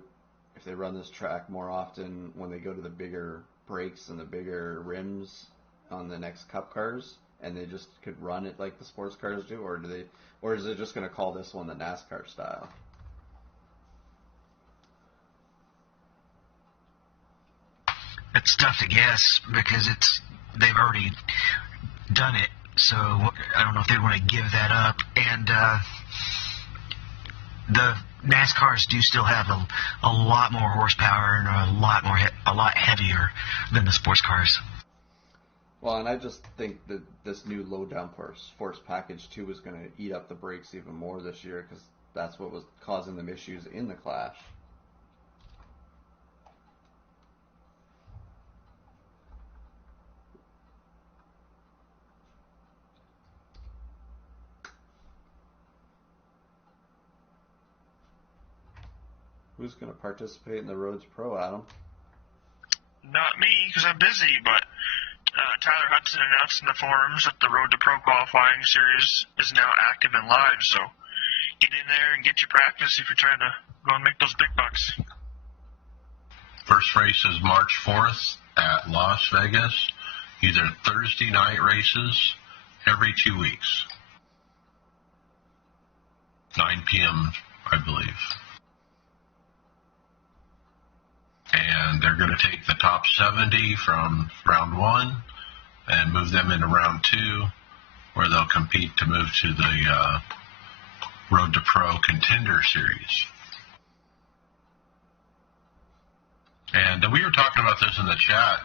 if they run this track more often when they go to the bigger brakes and the bigger rims on the next Cup cars, and they just could run it like the sports cars do, or is it just going to call this one the NASCAR style? It's tough to guess because they've already done it, so I don't know if they want to give that up. And the NASCARs do still have a lot more horsepower and a lot heavier than the sports cars. Well, and I just think that this new low downforce force package too is going to eat up the brakes even more this year, because that's what was causing them issues in the Clash. Who's going to participate in the Rhodes Pro, Adam? Not me, because I'm busy, but Tyler Hudson announced in the forums that the Road to Pro qualifying series is now active and live, so get in there and get your practice if you're trying to go and make those big bucks. First race is March 4th at Las Vegas. These are Thursday night races every 2 weeks. 9 p.m., I believe. And they're going to take the top 70 from round 1 and move them into round 2, where they'll compete to move to the Road to Pro Contender Series. And we were talking about this in the chat,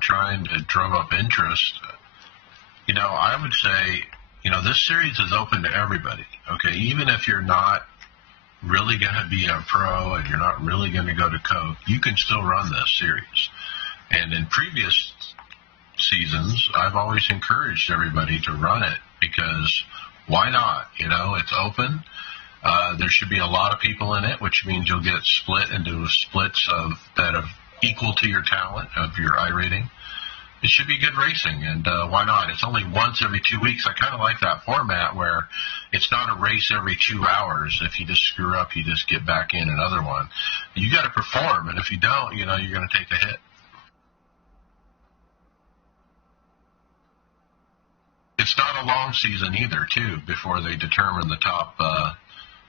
trying to drum up interest. I would say, this series is open to everybody, okay? Even if you're not really going to be a pro and you're not really going to go to Coke, you can still run this series. And in previous seasons, I've always encouraged everybody to run it, because why not? It's open. There should be a lot of people in it, which means you'll get split into splits that are equal to your talent of your iRating. it should be good racing, and why not? It's only once every 2 weeks. I kind of like that format where it's not a race every 2 hours. If you just screw up, you just get back in another one. You got to perform, and if you don't, you're going to take a hit. It's not a long season either, too, before they determine the top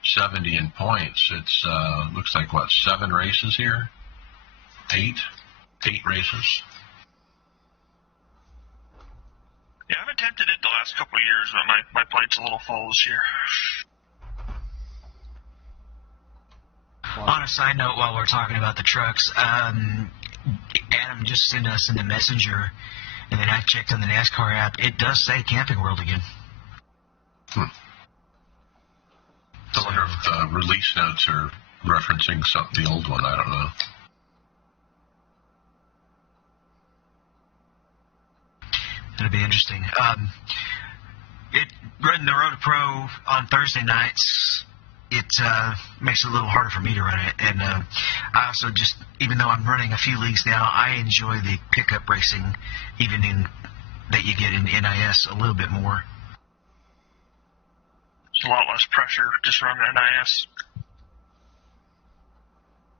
70 in points. It's looks like, 7 races here? 8 races. Yeah, I've attempted it the last couple of years, but my plate's a little full this year. On a side note, while we're talking about the trucks, Adam just sent us in the messenger, and then I checked on the NASCAR app. It does say Camping World again. I wonder if the release notes are referencing the old one. I don't know. It'll be interesting. Running the Road to Pro on Thursday nights, it makes it a little harder for me to run it. And I also just, even though I'm running a few leagues now, I enjoy the pickup racing, even that you get in NIS a little bit more. There's a lot less pressure just running NIS.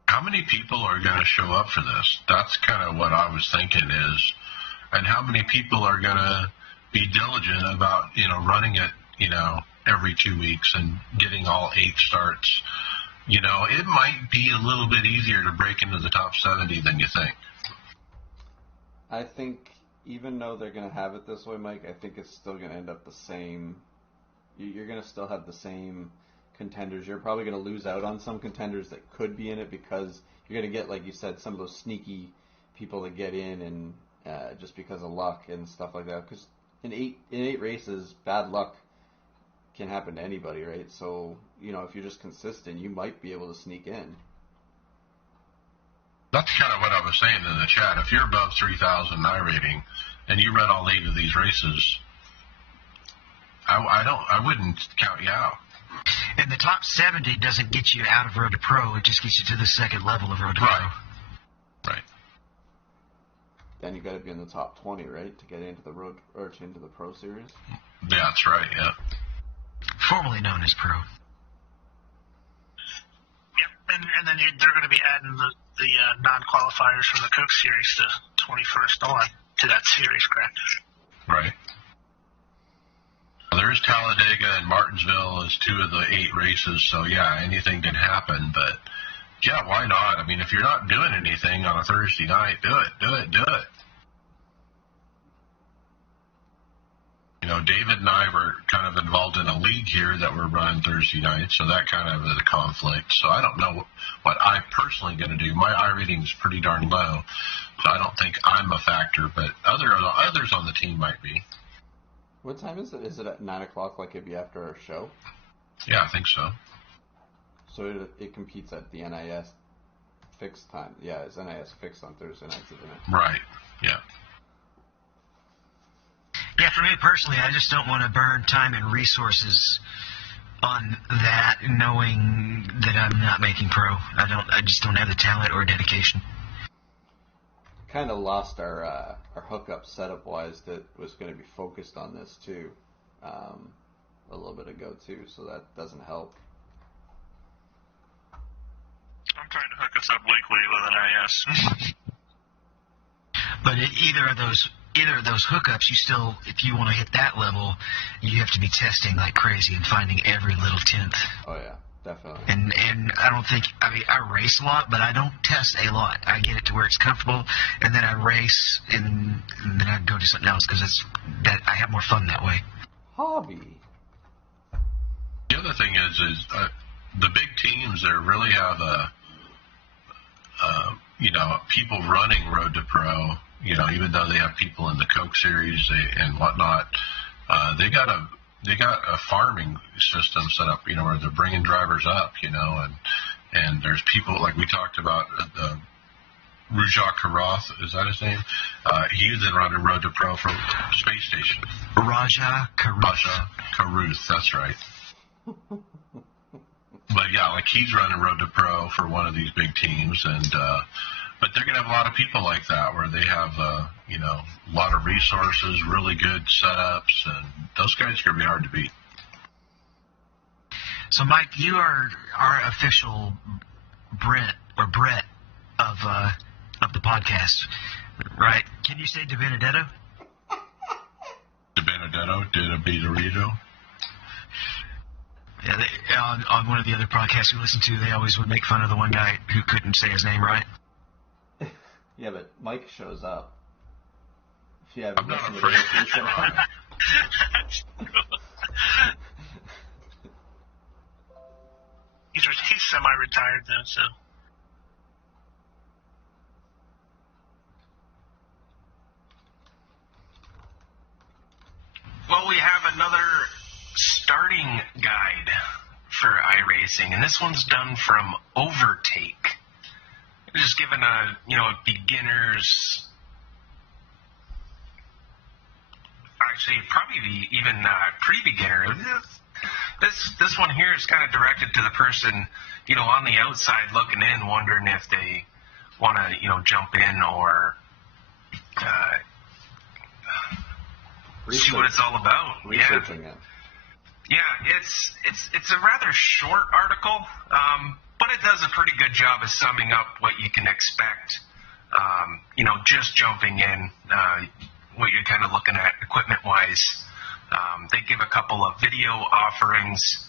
How many people are going to show up for this? That's kind of what I was thinking is, and how many people are going to be diligent about, running it, every 2 weeks and getting all 8 starts. It might be a little bit easier to break into the top 70 than you think. I think even though they're going to have it this way, Mike, I think it's still going to end up the same. You're going to still have the same contenders. You're probably going to lose out on some contenders that could be in it because you're going to get, like you said, some of those sneaky people that get in and just because of luck and stuff like that. Because in eight races, bad luck can happen to anybody, right? So, if you're just consistent, you might be able to sneak in. That's kind of what I was saying in the chat. If you're above 3,000 iRating and you run all 8 of these races, I wouldn't count you out. And the top 70 doesn't get you out of Road to Pro. It just gets you to the second level of Road to Pro. Right. Then you got to be in the top 20, right, to get into the road or into the Pro Series. Yeah, that's right. Yeah. Formerly known as Pro. Yep, and then they're going to be adding the non-qualifiers from the Coke Series to 21st on to that series, correct? Right. Well, there is Talladega and Martinsville as 2 of the 8 races, so yeah, anything can happen, but yeah, why not? I mean, if you're not doing anything on a Thursday night, do it. David and I were kind of involved in a league here that we're running Thursday night, so that kind of is a conflict. So I don't know what I'm personally going to do. My iRating is pretty darn low, so I don't think I'm a factor, but others on the team might be. What time is it? Is it at 9 o'clock like it'd be after our show? Yeah, I think so. So it competes at the NIS fixed time. Yeah, it's NIS fixed on Thursday nights, isn't it? Right, yeah. Yeah, for me personally, I just don't want to burn time and resources on that, knowing that I'm not making pro. I just don't have the talent or dedication. Kind of lost our hookup setup wise that was going to be focused on this too, a little bit ago too. So that doesn't help. I'm trying to hook us up weekly with an IS. But either of those hookups, you still, if you want to hit that level, you have to be testing like crazy and finding every little tenth. Oh yeah, definitely. And I don't think, I race a lot, but I don't test a lot. I get it to where it's comfortable, and then I race, and then I go do something else because I have more fun that way. Hobby. The other thing is the big teams there really have people running Road to Pro. Even though they have people in the Coke Series and whatnot, they got a farming system set up, where they're bringing drivers up, and there's people like we talked about. Rujak Karoth, is that his name? He was in running Road to Pro for Space Station. Raja Karuth, that's right. But yeah, like he's running Road to Pro for one of these big teams, and but they're going to have a lot of people like that where they have, a lot of resources, really good setups, and those guys are going to be hard to beat. So, Mike, you are our official Brett of the podcast, right? Can you say De Benedetto? De Benedetto, De Benedetto. Yeah, on one of the other podcasts we listened to, they always would make fun of the one guy who couldn't say his name right. Yeah, but Mike shows up. If you I'm haven't not listened to afraid this, to try. He's semi-retired though, so. Well, we have another starting guide for iRacing, and this one's done from Overtake. Just given a beginner's, actually probably even pre-beginner. This one here is kind of directed to the person, on the outside looking in, wondering if they want to, jump in or see what it's all about. Researching it. Yeah, it's a rather short article, but it does a pretty good job of summing up what you can expect. Just jumping in, what you're kind of looking at equipment-wise. They give a couple of video offerings,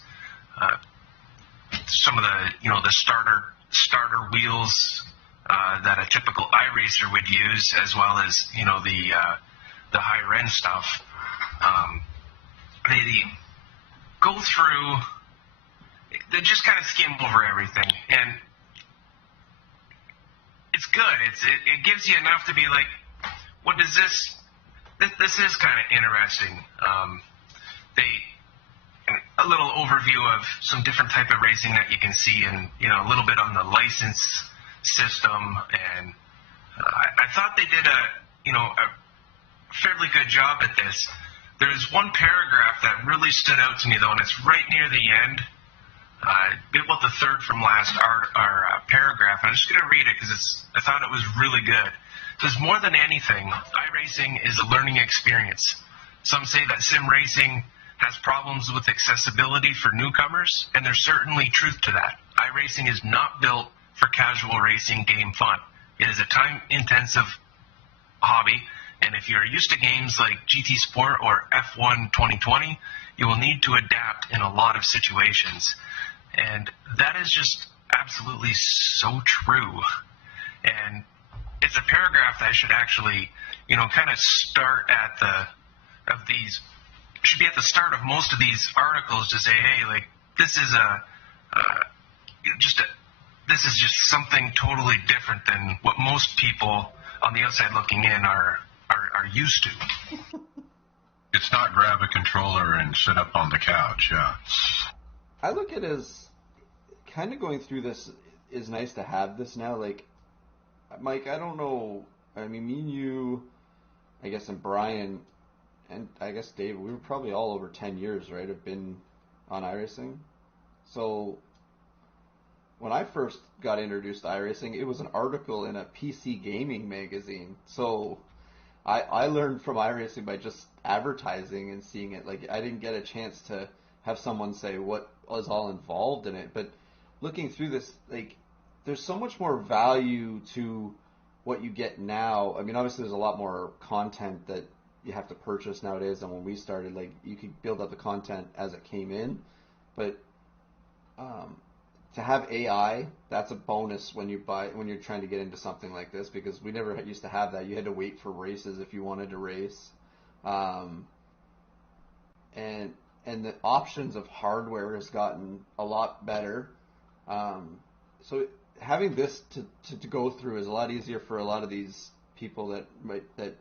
some of the starter wheels that a typical iRacer would use, as well as the higher end stuff. They go through. They just kind of skim over everything, and it's good. It gives you enough to be like, what does this? This is kind of interesting. A little overview of some different type of racing that you can see, and a little bit on the license system. And I thought they did a fairly good job at this. There's one paragraph that really stood out to me though, and it's right near the end. About the third from last paragraph. I'm just going to read it because I thought it was really good. It says, more than anything, iRacing is a learning experience. Some say that sim racing has problems with accessibility for newcomers, and there's certainly truth to that. iRacing is not built for casual racing game fun. It is a time-intensive hobby, and if you're used to games like GT Sport or F1 2020, you will need to adapt in a lot of situations. And that is just absolutely so true. And it's a paragraph that should actually, kind of start should be at the start of most of these articles to say, hey, like, this is just something totally different than what most people on the outside looking in are used to. It's not grab a controller and sit up on the couch, yeah. I look at it as kind of going through this is nice to have this now. Like, Mike, I don't know. I mean, me and you, I guess, and Brian, and I guess Dave, we were probably all over 10 years, right, have been on iRacing. So when I first got introduced to iRacing, it was an article in a PC gaming magazine. So I learned from iRacing by just advertising and seeing it. Like, I didn't get a chance to have someone say what was all involved in it. But looking through this, like, there's so much more value to what you get now. I mean, obviously there's a lot more content that you have to purchase nowadays than when we started. Like, you could build up the content as it came in. But to have AI, that's a bonus when you're trying to get into something like this, because we never used to have that. You had to wait for races if you wanted to race, and the options of hardware has gotten a lot better. So having this to go through is a lot easier for a lot of these people that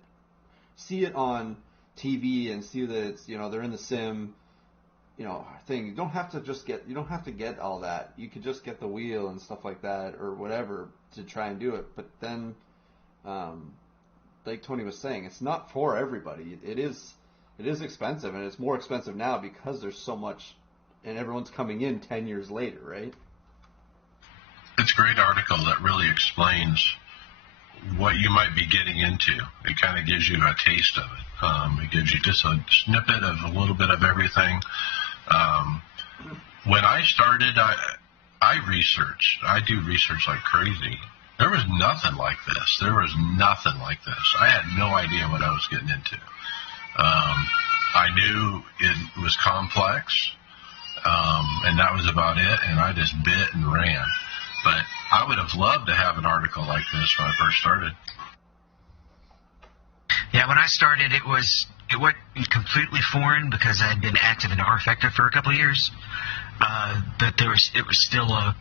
see it on TV and see that it's, they're in the sim, thing. You don't have to get all that. You could just get the wheel and stuff like that or whatever to try and do it. But then, like Tony was saying, it's not for everybody. It is expensive, and it's more expensive now because there's so much, and everyone's coming in 10 years later, right? It's a great article that really explains what you might be getting into. It kind of gives you a taste of it. It gives you just a snippet of a little bit of everything. When I started, I researched. I do research like crazy. There was nothing like this. I had no idea what I was getting into. I knew it was complex, and that was about it, and I just bit and ran. But I would have loved to have an article like this when I first started. Yeah, when I started, it wasn't completely foreign because I had been active in R-Factor for a couple of years. But it was still a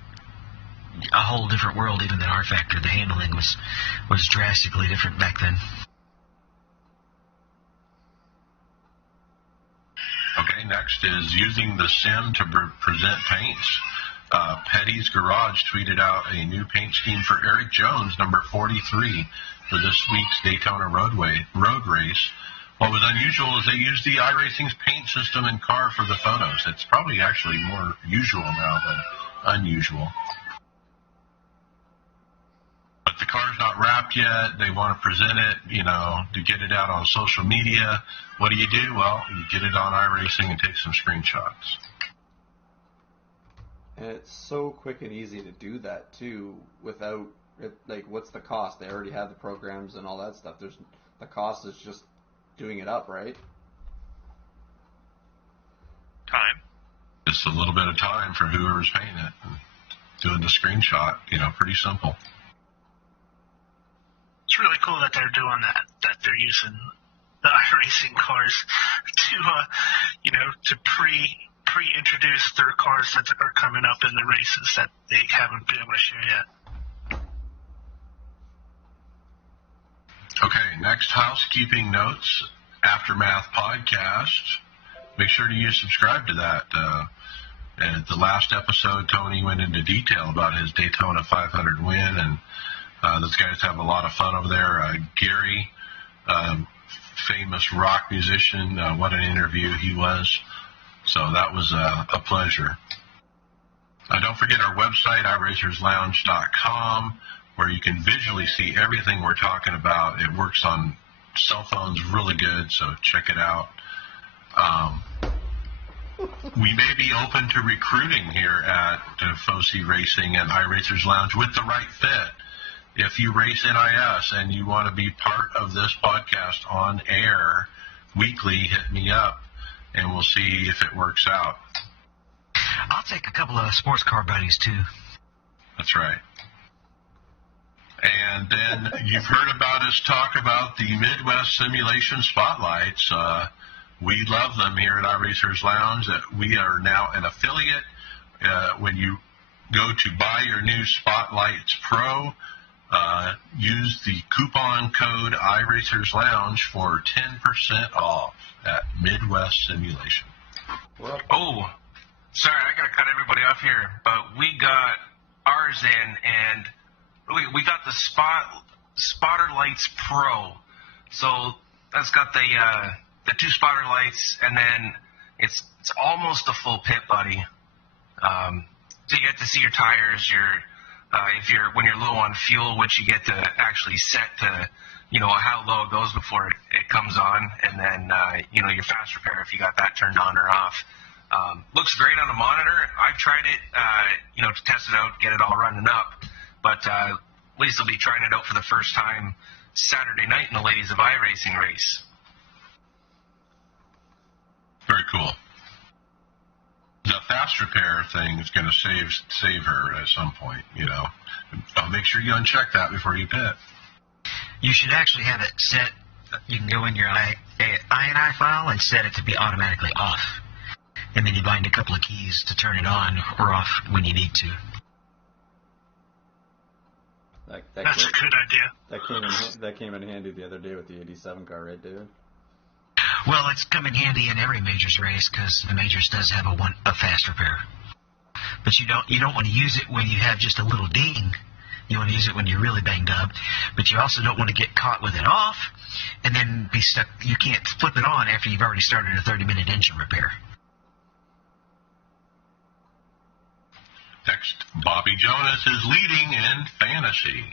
whole different world even than R-Factor. The handling was drastically different back then. Okay, next is using the sim to present paints. Petty's Garage tweeted out a new paint scheme for Eric Jones, number 43, for this week's Daytona road race. What was unusual is they used the iRacing's paint system in car for the photos. It's probably actually more usual now than unusual. But the car's not wrapped yet. They want to present it, to get it out on social media. What do? Well, you get it on iRacing and take some screenshots. And it's so quick and easy to do that too, without what's the cost? They already have the programs and all that stuff. The cost is just doing it up, right? Time. Just a little bit of time for whoever's paying it and doing the screenshot. Pretty simple. It's really cool that they're doing that they're using the iRacing cars to pre-introduce their cars that are coming up in the races that they haven't been able to show yet. Okay, next housekeeping notes, Aftermath Podcast. Make sure you subscribe to that. At the last episode, Tony went into detail about his Daytona 500 win, and those guys have a lot of fun over there. Gary, famous rock musician, what an interview he was. So that was a pleasure. Don't forget our website, iRacersLounge.com, where you can visually see everything we're talking about. It works on cell phones really good, so check it out. We may be open to recruiting here at FOSI Racing and iRacers Lounge with the right fit. If you race NIS and you want to be part of this podcast on air weekly, hit me up, and we'll see if it works out. I'll take a couple of sports car buddies, too. That's right. And then you've heard about us talk about the Midwest Simulation Spotlights. We love them here at iRacers Lounge. We are now an affiliate. When you go to buy your new Spotlights Pro, use the coupon code iRacers Lounge for 10% off at Midwest Simulation. Oh, sorry, I got to cut everybody off here, but we got ours in, and we got the Spotter Lights Pro. So that's got the two spotter lights, and then it's almost a full pit buddy. So you get to see your tires, when you're low on fuel, which you get to actually set to, how low it goes before it comes on, and then, your fast repair if you got that turned on or off. Looks great on a monitor. I've tried it, to test it out, get it all running up, but Lisa will be trying it out for the first time Saturday night in the Ladies of iRacing race. Very cool. The fast repair thing is going to save her at some point, I'll make sure you uncheck that before you pit. You should actually have it set. You can go in your INI file and set it to be automatically off. And then you bind a couple of keys to turn it on or off when you need to. That's a good idea. That came in handy the other day with the 87 car, right, David? Well, it's come in handy in every Majors race because the Majors does have a fast repair. But you don't want to use it when you have just a little ding. You want to use it when you're really banged up. But you also don't want to get caught with it off and then be stuck. You can't flip it on after you've already started a 30-minute engine repair. Next, Bobby Jonas is leading in fantasy.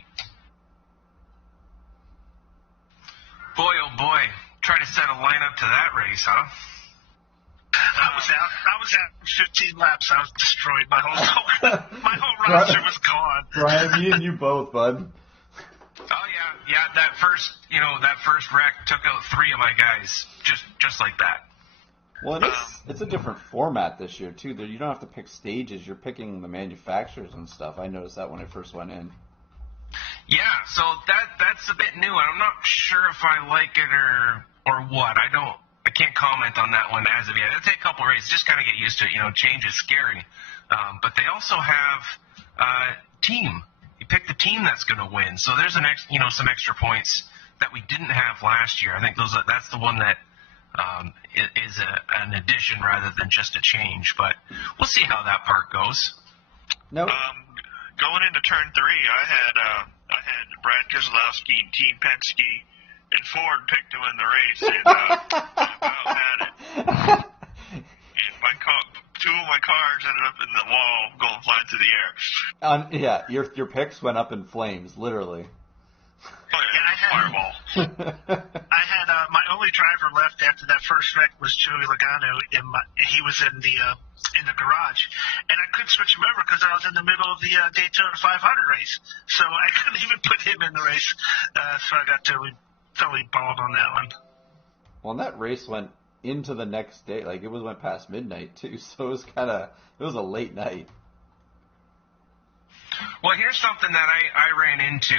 lineup to that race, huh? I was out 15 laps. I was destroyed. My whole roster was gone. Brian, me and you both, bud. Oh yeah. That first wreck took out 3 of my guys, just like that. Well, it's a different format this year too. You don't have to pick stages. You're picking the manufacturers and stuff. I noticed that when I first went in. Yeah, so that's a bit new. I'm not sure if I like it or what. I can't comment on that one as of yet. It'll take a couple races, just kind of get used to it. Change is scary. But they also have team. You pick the team that's going to win. So there's some extra points that we didn't have last year. I think that's the one that is an addition rather than just a change. But we'll see how that part goes. No. Going into turn 3, I had Brad Keselowski and Team Penske and Ford picked to win the race, and about had it. And two of my cars ended up in the wall, going flying through the air. Yeah, your picks went up in flames, literally. Oh yeah, fireball. I had my only driver left after that first wreck was Joey Logano. He was in the garage, and I couldn't switch him over because I was in the middle of the Daytona 500 race, so I couldn't even put him in the race. So I got totally balled on that one. Well, and that race went into the next day. Like, it went past midnight too, so it was a late night. Well, here's something that I ran into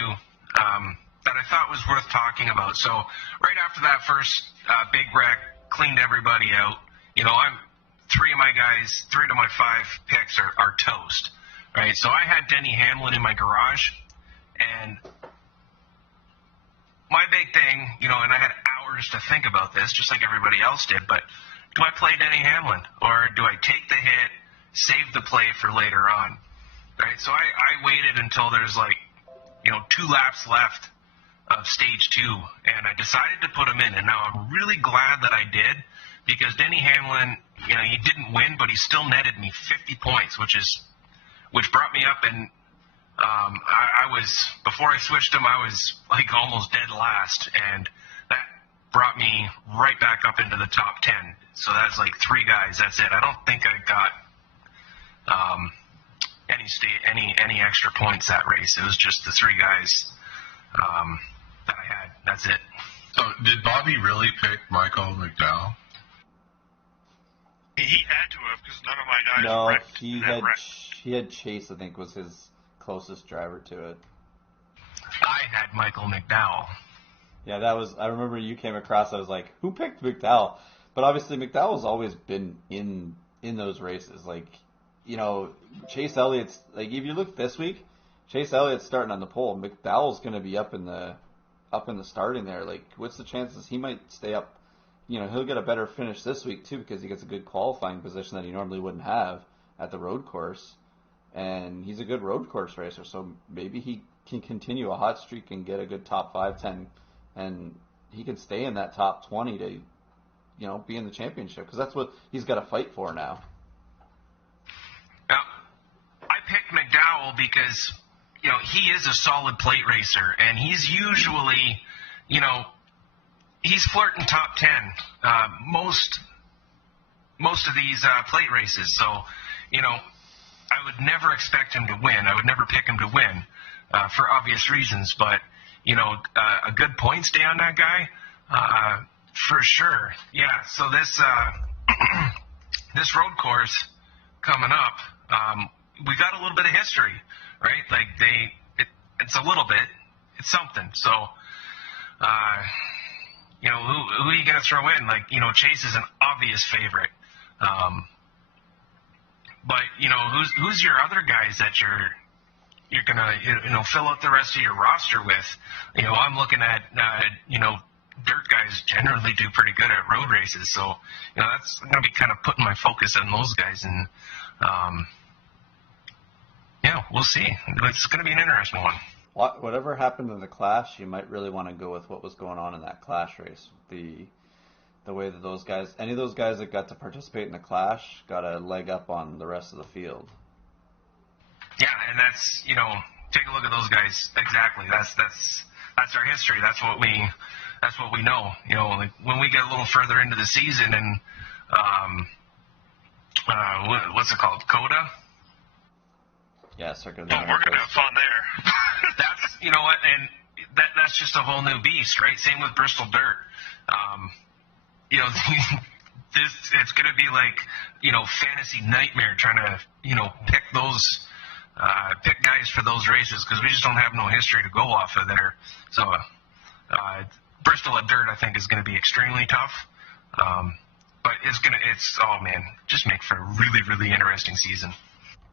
that I thought was worth talking about. So right after that first big wreck, cleaned everybody out. I'm 3 of my 5 picks are toast, right? So I had Denny Hamlin in my garage, and my big thing, and I had hours to think about this, just like everybody else did, but do I play Denny Hamlin, or do I take the hit, save the play for later on, right? So I waited until there's 2 laps left of stage 2, and I decided to put him in, and now I'm really glad that I did, because Denny Hamlin, he didn't win, but he still netted me 50 points, which brought me up, and I was, before I switched him, I was almost dead last, and that brought me right back up into the top 10. So that's 3 guys. That's it. I don't think I got any extra points that race. It was just the 3 guys that I had. That's it. So did Bobby really pick Michael McDowell? He had to have, because none of my guys wrecked. He had Chase, I think, was his closest driver to it. I had Michael McDowell. Yeah, I remember you came across, I was like, who picked McDowell? But obviously McDowell's always been in those races. Chase Elliott's, if you look this week, Chase Elliott's starting on the pole. McDowell's going to be up in the starting there. What's the chances he might stay up? He'll get a better finish this week too, because he gets a good qualifying position that he normally wouldn't have at the road course. And he's a good road course racer, so maybe he can continue a hot streak and get a good top 5, 10, and he can stay in that top 20 to, be in the championship, because that's what he's got to fight for now. Now, I picked McDowell because, he is a solid plate racer, and he's usually, he's flirting top 10 most of these plate races, so, I would never expect him to win. I would never pick him to win for obvious reasons. But, a good points day on that guy, for sure. Yeah, so this this road course coming up, we got a little bit of history, right? It's a little bit. It's something. So, who are you going to throw in? Chase is an obvious favorite. But who's your other guys that you're gonna fill out the rest of your roster with? I'm looking at dirt guys generally do pretty good at road races, so that's gonna be kind of putting my focus on those guys, and we'll see. It's gonna be an interesting one. Whatever happened in the Clash, you might really want to go with what was going on in that Clash race. The way that any of those guys that got to participate in the Clash got a leg up on the rest of the field. Yeah, and that's, take a look at those guys. Exactly. That's that's our history. That's what we know. You know, like when we get a little further into the season and what's it called, Coda? Yeah, Circuit of Oh, the we're gonna Americas. have fun there. That's, you know what, and that's just a whole new beast, right? Same with Bristol Dirt. You know, it's going to be like, you know, fantasy nightmare trying to, you know, pick guys for those races because we just don't have no history to go off of there. So Bristol at Dirt, I think, is going to be extremely tough. But oh man, just make for a really, really interesting season.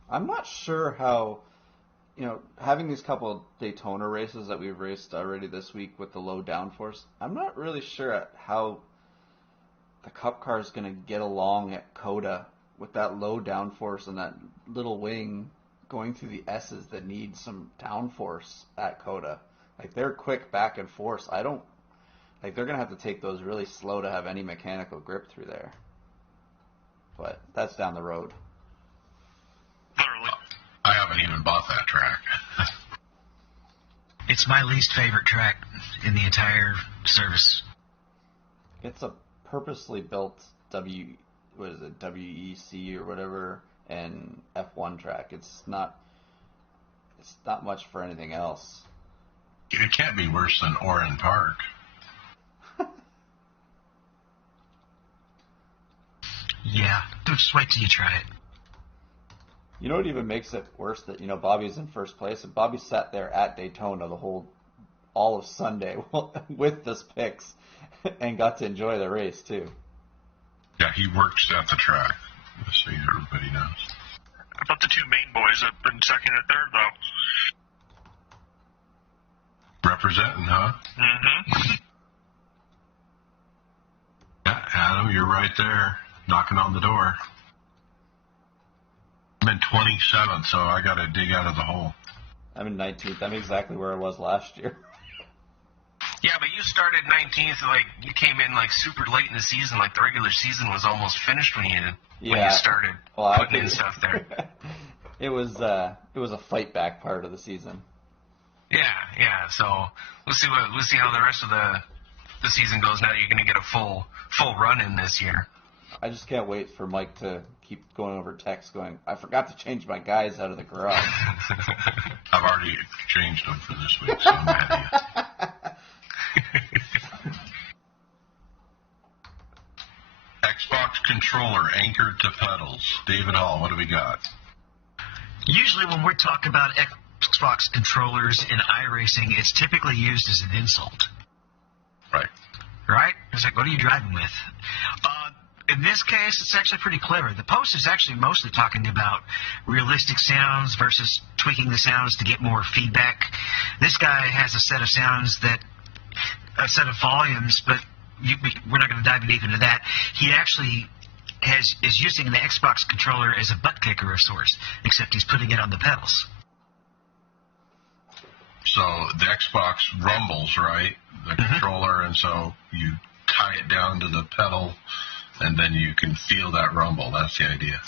I'm not sure how, you know, having these couple Daytona races that we've raced already this week with the low downforce, I'm not really sure how the Cup car is going to get along at Coda with that low downforce and that little wing going through the S's that need some downforce at Coda. Like, they're quick back and forth. They're going to have to take those really slow to have any mechanical grip through there. But that's down the road. Literally. I haven't even bought that track. It's my least favorite track in the entire service. It's a purposely built WEC or whatever, and F1 track. It's not much for anything else. It can't be worse than Oran Park. Yeah, just wait till you try it. You know what even makes it worse? That, you know, Bobby's in first place, and Bobby sat there at Daytona all of Sunday with this picks and got to enjoy the race too. Yeah, he works at the track, just so everybody knows. How about the two main boys up in second and third, though? Representing, huh? Mm-hmm. Yeah, Adam, you're right there, knocking on the door. I'm in 27th, so I got to dig out of the hole. I'm in 19th. I'm exactly where I was last year. Yeah, but you started 19th, like you came in like super late in the season, like the regular season was almost finished when you started putting in stuff there. It was a fight back part of the season. Yeah. So we'll see how the rest of the season goes. Now you're going to get a full run in this year. I just can't wait for Mike to keep going over text going, I forgot to change my guys out of the garage. I've already changed them for this week, so I'm mad at you. Xbox controller anchored to pedals. David Hall, what do we got? Usually when we're talking about Xbox controllers in iRacing, it's typically used as an insult. Right. It's like, what are you driving with? In this case, it's actually pretty clever. The post is actually mostly talking about realistic sounds versus tweaking the sounds to get more feedback. This guy has a set of volumes, but we're not going to dive deep into that. He actually is using the Xbox controller as a butt kicker of sorts, except he's putting it on the pedals. So the Xbox rumbles, right? The controller, and so you tie it down to the pedal, and then you can feel that rumble. That's the idea.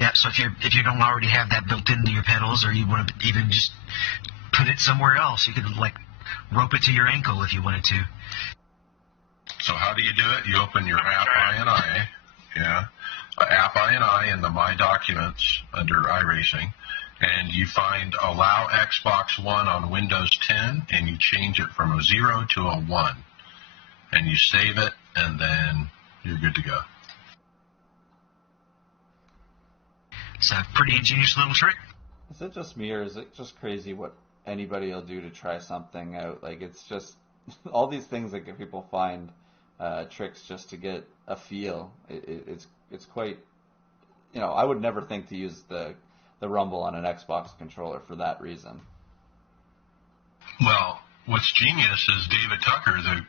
Yeah, so if you don't already have that built into your pedals, or you want to even just put it somewhere else, you could like rope it to your ankle if you wanted to. So how do you do it? You open your app INI, app INI in the My Documents under iRacing, and you find Allow Xbox One on Windows 10, and you change it from a 0 to a 1, and you save it, and then you're good to go. It's a pretty ingenious little trick. Is it just me, or is it just crazy what anybody will do to try something out? Like, it's just all these things that people find tricks just to get a feel. It's quite, I would never think to use the rumble on an Xbox controller for that reason. Well, what's genius is David Tucker, the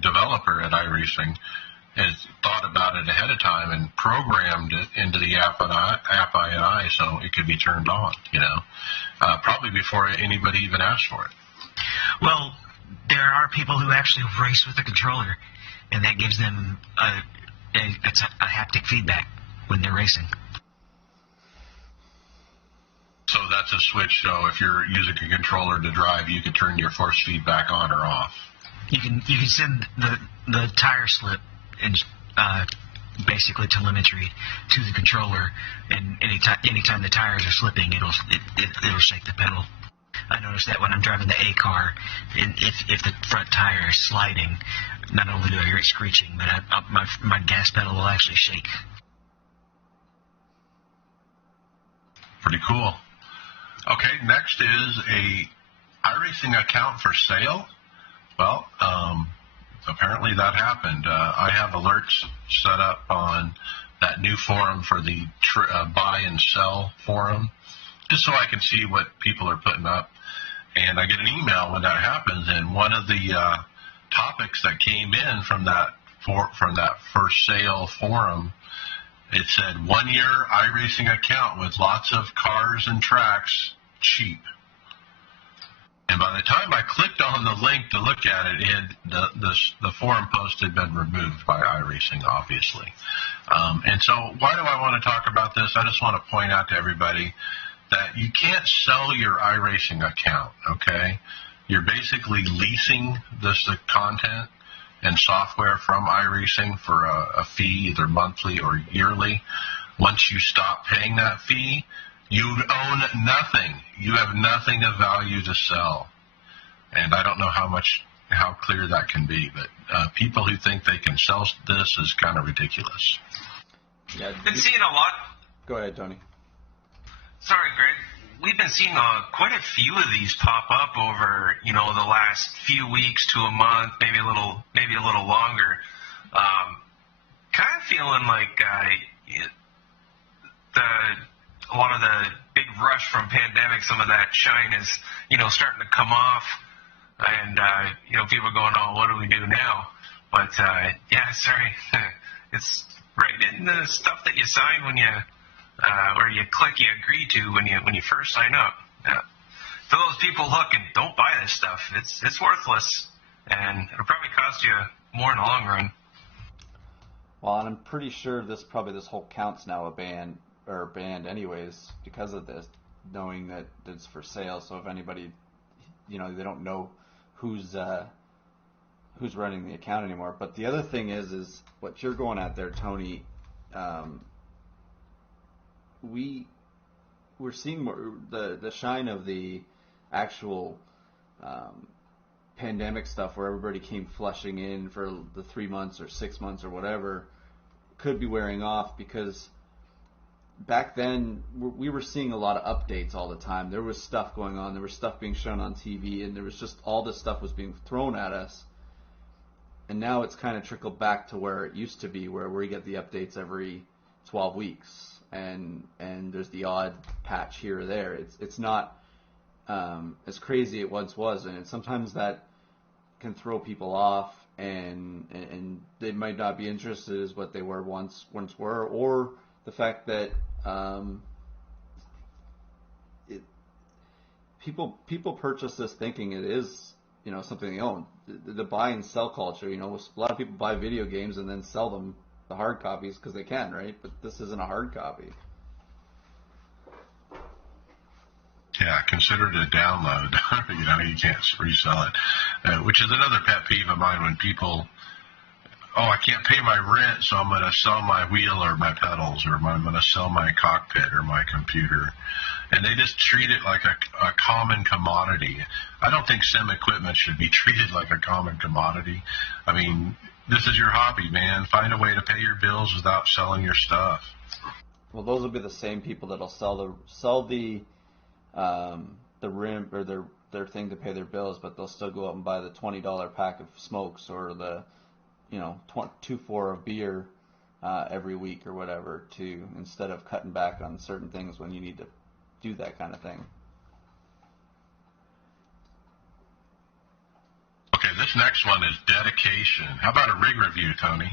developer at iRacing, has thought about it ahead of time and programmed it into the app INI so it could be turned on, probably before anybody even asked for it. Well, there are people who actually race with the controller, and that gives them a haptic feedback when they're racing. So that's a switch, so if you're using a controller to drive, you can turn your force feedback on or off. You can send the tire slip and basically telemetry to the controller, and anytime the tires are slipping, it'll shake the pedal. I noticed that when I'm driving the A car, and if the front tire is sliding, not only do I hear it screeching, but my gas pedal will actually shake. Pretty cool. Okay, next is a iRacing account for sale. Well, apparently that happened. I have alerts set up on that new forum for the buy and sell forum, just so I can see what people are putting up. And I get an email when that happens, and one of the topics that came in from that first sale forum, it said 1 year iRacing account with lots of cars and tracks, cheap. And by the time I clicked on the link to look at it, the forum post had been removed by iRacing, obviously. And so why do I want to talk about this? I just want to point out to everybody that you can't sell your iRacing account, okay? You're basically leasing the content and software from iRacing for a fee, either monthly or yearly. Once you stop paying that fee, you own nothing. You have nothing of value to sell. And I don't know how clear that can be, but people who think they can sell this is kind of ridiculous. Yeah, Been seeing a lot. Go ahead, Tony. Sorry, Greg. We've been seeing quite a few of these pop up over, the last few weeks to a month, maybe a little longer. Kind of feeling like a lot of the big rush from pandemic, some of that shine is, starting to come off, and people are going, oh, what do we do now? But yeah, sorry, it's right in the stuff that you sign when you. Or you click, you agree to when you first sign up. For those people looking, don't buy this stuff. It's worthless, and it'll probably cost you more in the long run. Well, and I'm pretty sure this whole count's now banned anyways because of this, knowing that it's for sale. So if anybody, they don't know who's running the account anymore. But the other thing is what you're going at there, Tony. We're seeing more, the shine of the actual pandemic stuff where everybody came flushing in for the 3 months or 6 months or whatever could be wearing off, because back then we were seeing a lot of updates all the time. There was stuff going on. There was stuff being shown on TV, and there was just all this stuff was being thrown at us. And now it's kind of trickled back to where it used to be, where we get the updates every 12 weeks. And there's the odd patch here or there. It's not as crazy it once was, and sometimes that can throw people off, and they might not be interested as what they were once were, or the fact that people purchase this thinking it is something they own. The buy and sell culture, a lot of people buy video games and then sell them. The hard copies because they can, right? But this isn't a hard copy. Yeah, consider it a download. You can't resell it, which is another pet peeve of mine when people, I can't pay my rent, so I'm going to sell my wheel or my pedals, or I'm going to sell my cockpit or my computer. And they just treat it like a common commodity. I don't think sim equipment should be treated like a common commodity. I mean, this is your hobby, man. Find a way to pay your bills without selling your stuff. Well, those will be the same people that'll sell the rim or their thing to pay their bills, but they'll still go out and buy the $20 pack of smokes or the 2-4 of beer every week or whatever, instead of cutting back on certain things when you need to do that kind of thing. Okay, this next one is dedication. How about a rig review, Tony?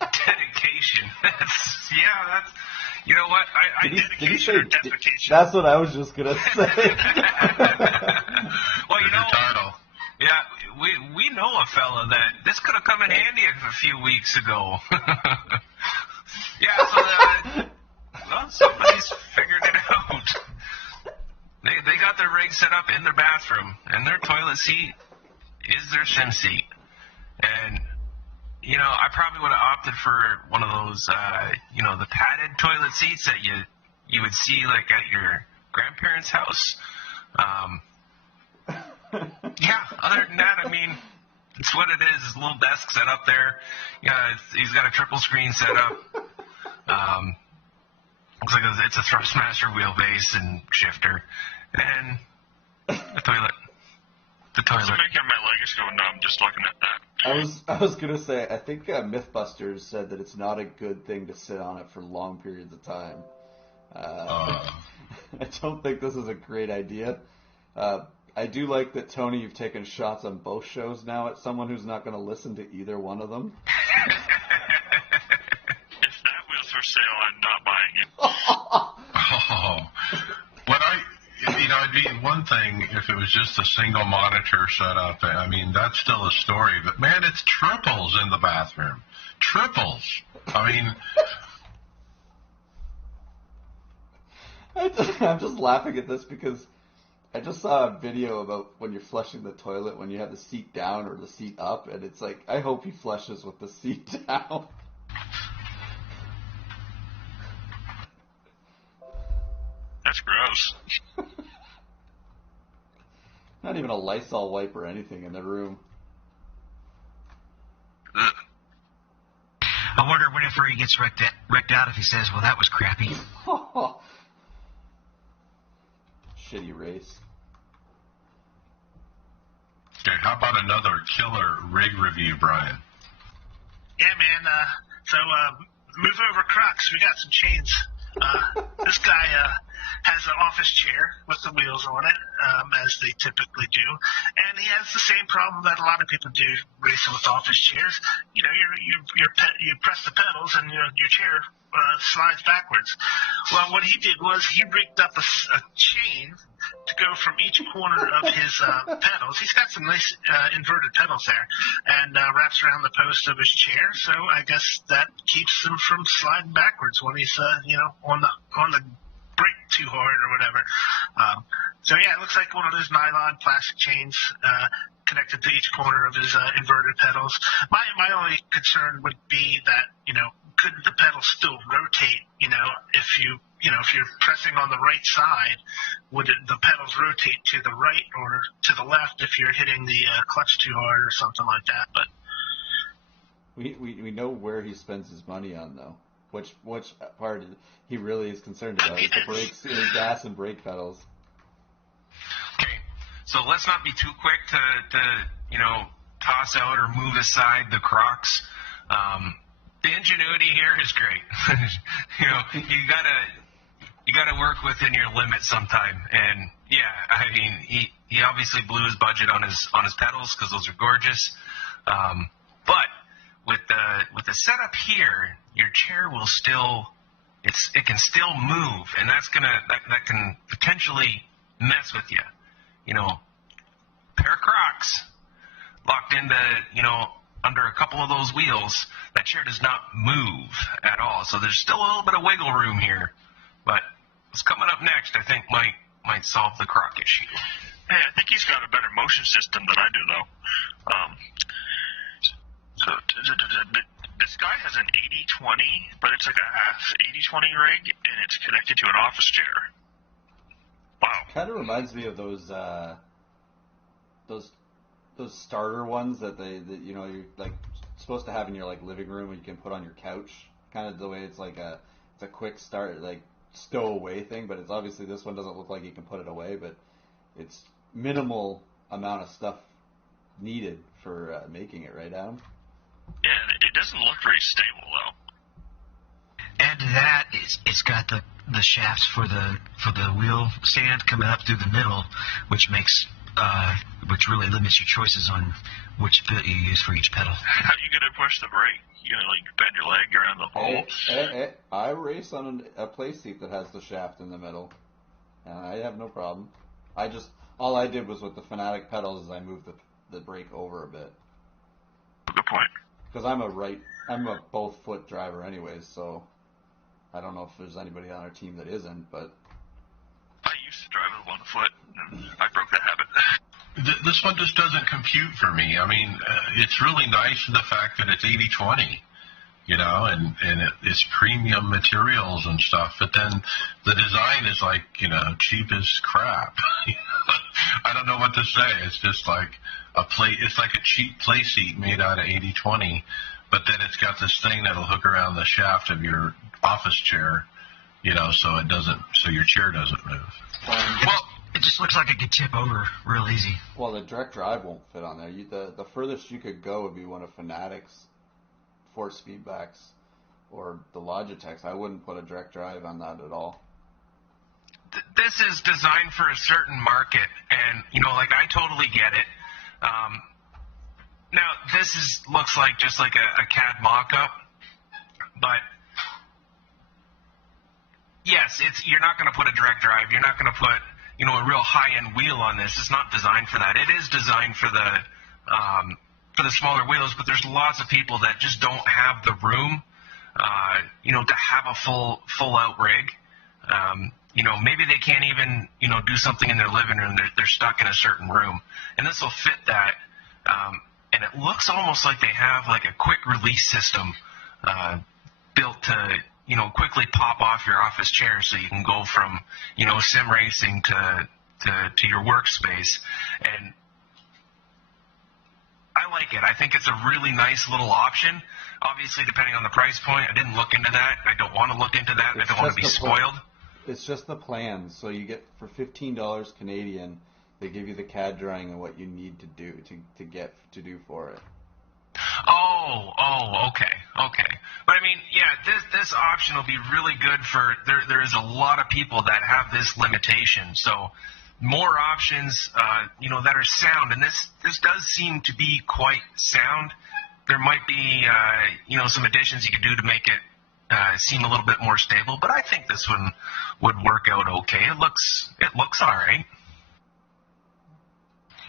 Dedication. That's you know what? Dedication or defecation? That's what I was just gonna say. Well, title. Yeah, we know a fella that this could have come in handy a few weeks ago. Yeah, so Well, somebody's figured it out. They got their rig set up in their bathroom, and their toilet seat is their sim seat. And, you know, I probably would have opted for one of those, the padded toilet seats that you would see, like, at your grandparents' house. Yeah, other than that, I mean, it's what it is. His little desk set up there. Yeah, he's got a triple screen set up. Looks like it's a Thrustmaster wheelbase and shifter. And the toilet. It's making my legs go numb just looking at that. I was gonna say, I think Mythbusters said that it's not a good thing to sit on it for long periods of time. I don't think this is a great idea. I do like that, Tony, you've taken shots on both shows now at someone who's not going to listen to either one of them. If that wheel's for sale, I'm not buying it. It'd be one thing if it was just a single monitor setup. I mean, that's still a story. But, man, it's triples in the bathroom. Triples. I mean... I'm just laughing at this because I just saw a video about when you're flushing the toilet when you have the seat down or the seat up, and it's like, I hope he flushes with the seat down. That's gross. Not even a Lysol wipe or anything in the room. I wonder whenever he gets wrecked out if he says, well, that was crappy. Shitty race. Okay, how about another killer rig review, Brian? Yeah, man. Move over, Crocs. We got some chains. This guy has an office chair with the wheels on it, as they typically do, and he has the same problem that a lot of people do racing with office chairs. You know, you press the pedals and your chair slides backwards. Well, what he did was he rigged up a chain to go from each corner of his pedals. He's got some nice inverted pedals there, and wraps around the post of his chair. So I guess that keeps him from sliding backwards when he's on the brake too hard or whatever. So yeah, it looks like one of those nylon plastic chains connected to each corner of his inverted pedals. My only concern would be that could the pedal still rotate? If you're pressing on the right side, would the pedals rotate to the right or to the left if you're hitting the clutch too hard or something like that? But we know where he spends his money on, though. Which part he really is concerned about is the brakes, gas and brake pedals. Okay, so let's not be too quick to toss out or move aside the Crocs. The ingenuity here is great. you gotta work within your limits sometime. And yeah, I mean, he obviously blew his budget on his pedals because those are gorgeous. But with the setup here, your chair will it can still move, and that can potentially mess with you. Pair of Crocs locked into under a couple of those wheels, that chair does not move at all. So there's still a little bit of wiggle room here. But what's coming up next, I think, might solve the Croc issue. Hey, I think he's got a better motion system than I do, though. This guy has an 80-20, but it's like a half 80-20 rig, and it's connected to an office chair. Wow. Kind of reminds me of those starter ones that you're like supposed to have in your like living room, and you can put on your couch. Kind of the way it's like it's a quick start, like stowaway thing. But it's obviously this one doesn't look like you can put it away, but it's minimal amount of stuff needed for making it, right, Adam? Yeah, it doesn't look very stable though. Add to that, it's got the shafts for the wheel stand coming up through the middle, which really limits your choices on which bit you use for each pedal. How are you gonna push the brake? You gonna bend your leg around the pole? I race on a play seat that has the shaft in the middle, and I have no problem. All I did was with the Fanatic pedals is I moved the brake over a bit. Good point. Because I'm a both foot driver anyways, so I don't know if there's anybody on our team that isn't, but I used to drive with one foot, and I broke that habit. This one just doesn't compute for me. I mean, it's really nice for the fact that it's 80/20, and it's premium materials and stuff. But then the design is like, cheap as crap. I don't know what to say. It's just like it's like a cheap play seat made out of 80/20, but then it's got this thing that'll hook around the shaft of your office chair, so your chair doesn't move. Well, it just looks like it could tip over real easy. Well, the direct drive won't fit on there. The furthest you could go would be one of Fanatic's force feedbacks or the Logitech's. I wouldn't put a direct drive on that at all. This is designed for a certain market, and I totally get it. Now this looks like just like a CAD mock-up, but yes, you're not going to put a direct drive. You're not going to put a real high-end wheel on this. It's not designed for that. It is designed for the smaller wheels, but there's lots of people that just don't have the room, to have a full-out rig. Maybe they can't even, do something in their living room. They're stuck in a certain room, and this will fit that. And it looks almost like they have like a quick release system built to, quickly pop off your office chair so you can go from, sim racing to your workspace. And I like it. I think it's a really nice little option. Obviously, depending on the price point, I didn't look into that. I don't want to look into that. I don't want to be spoiled. It's just the plans. So you get for $15 Canadian, they give you the CAD drawing and what you need to do to do for it. Oh, okay. But I mean, yeah, this option will be really good for there is a lot of people that have this limitation. So more options, that are sound, and this does seem to be quite sound. There might be, some additions you could do to make it seem a little bit more stable, but I think this one would work out okay. It looks all right.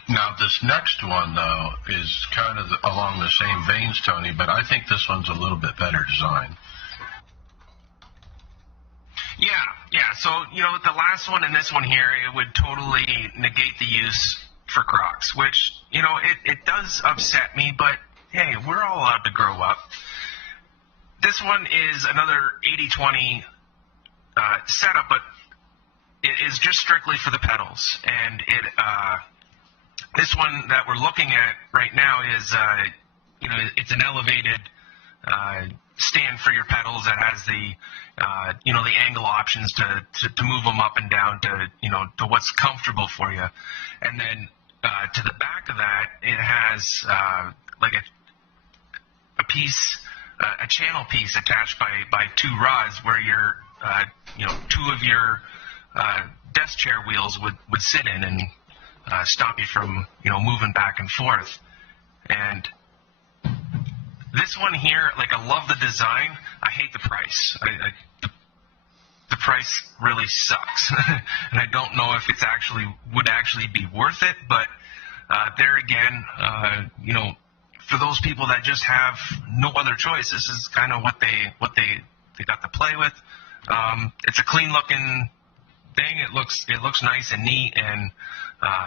Now, this next one, though, is kind of along the same veins, Tony, but I think this one's a little bit better designed. Yeah. So, the last one and this one here, it would totally negate the use for Crocs, which, it does upset me, but hey, we're all allowed to grow up. This one is another 80/20 setup, but it is just strictly for the pedals. And this one that we're looking at right now is, it's an elevated stand for your pedals that has the, the angle options to move them up and down to what's comfortable for you. And then to the back of that, it has like a piece, a channel piece attached by two rods where your, two of your desk chair wheels would sit in and stop you from, moving back and forth. And this one here, I love the design. I hate the price. The price really sucks. And I don't know if it's would actually be worth it, but there again, for those people that just have no other choice, this is kind of what they got to play with. It's a clean looking thing. It looks nice and neat, and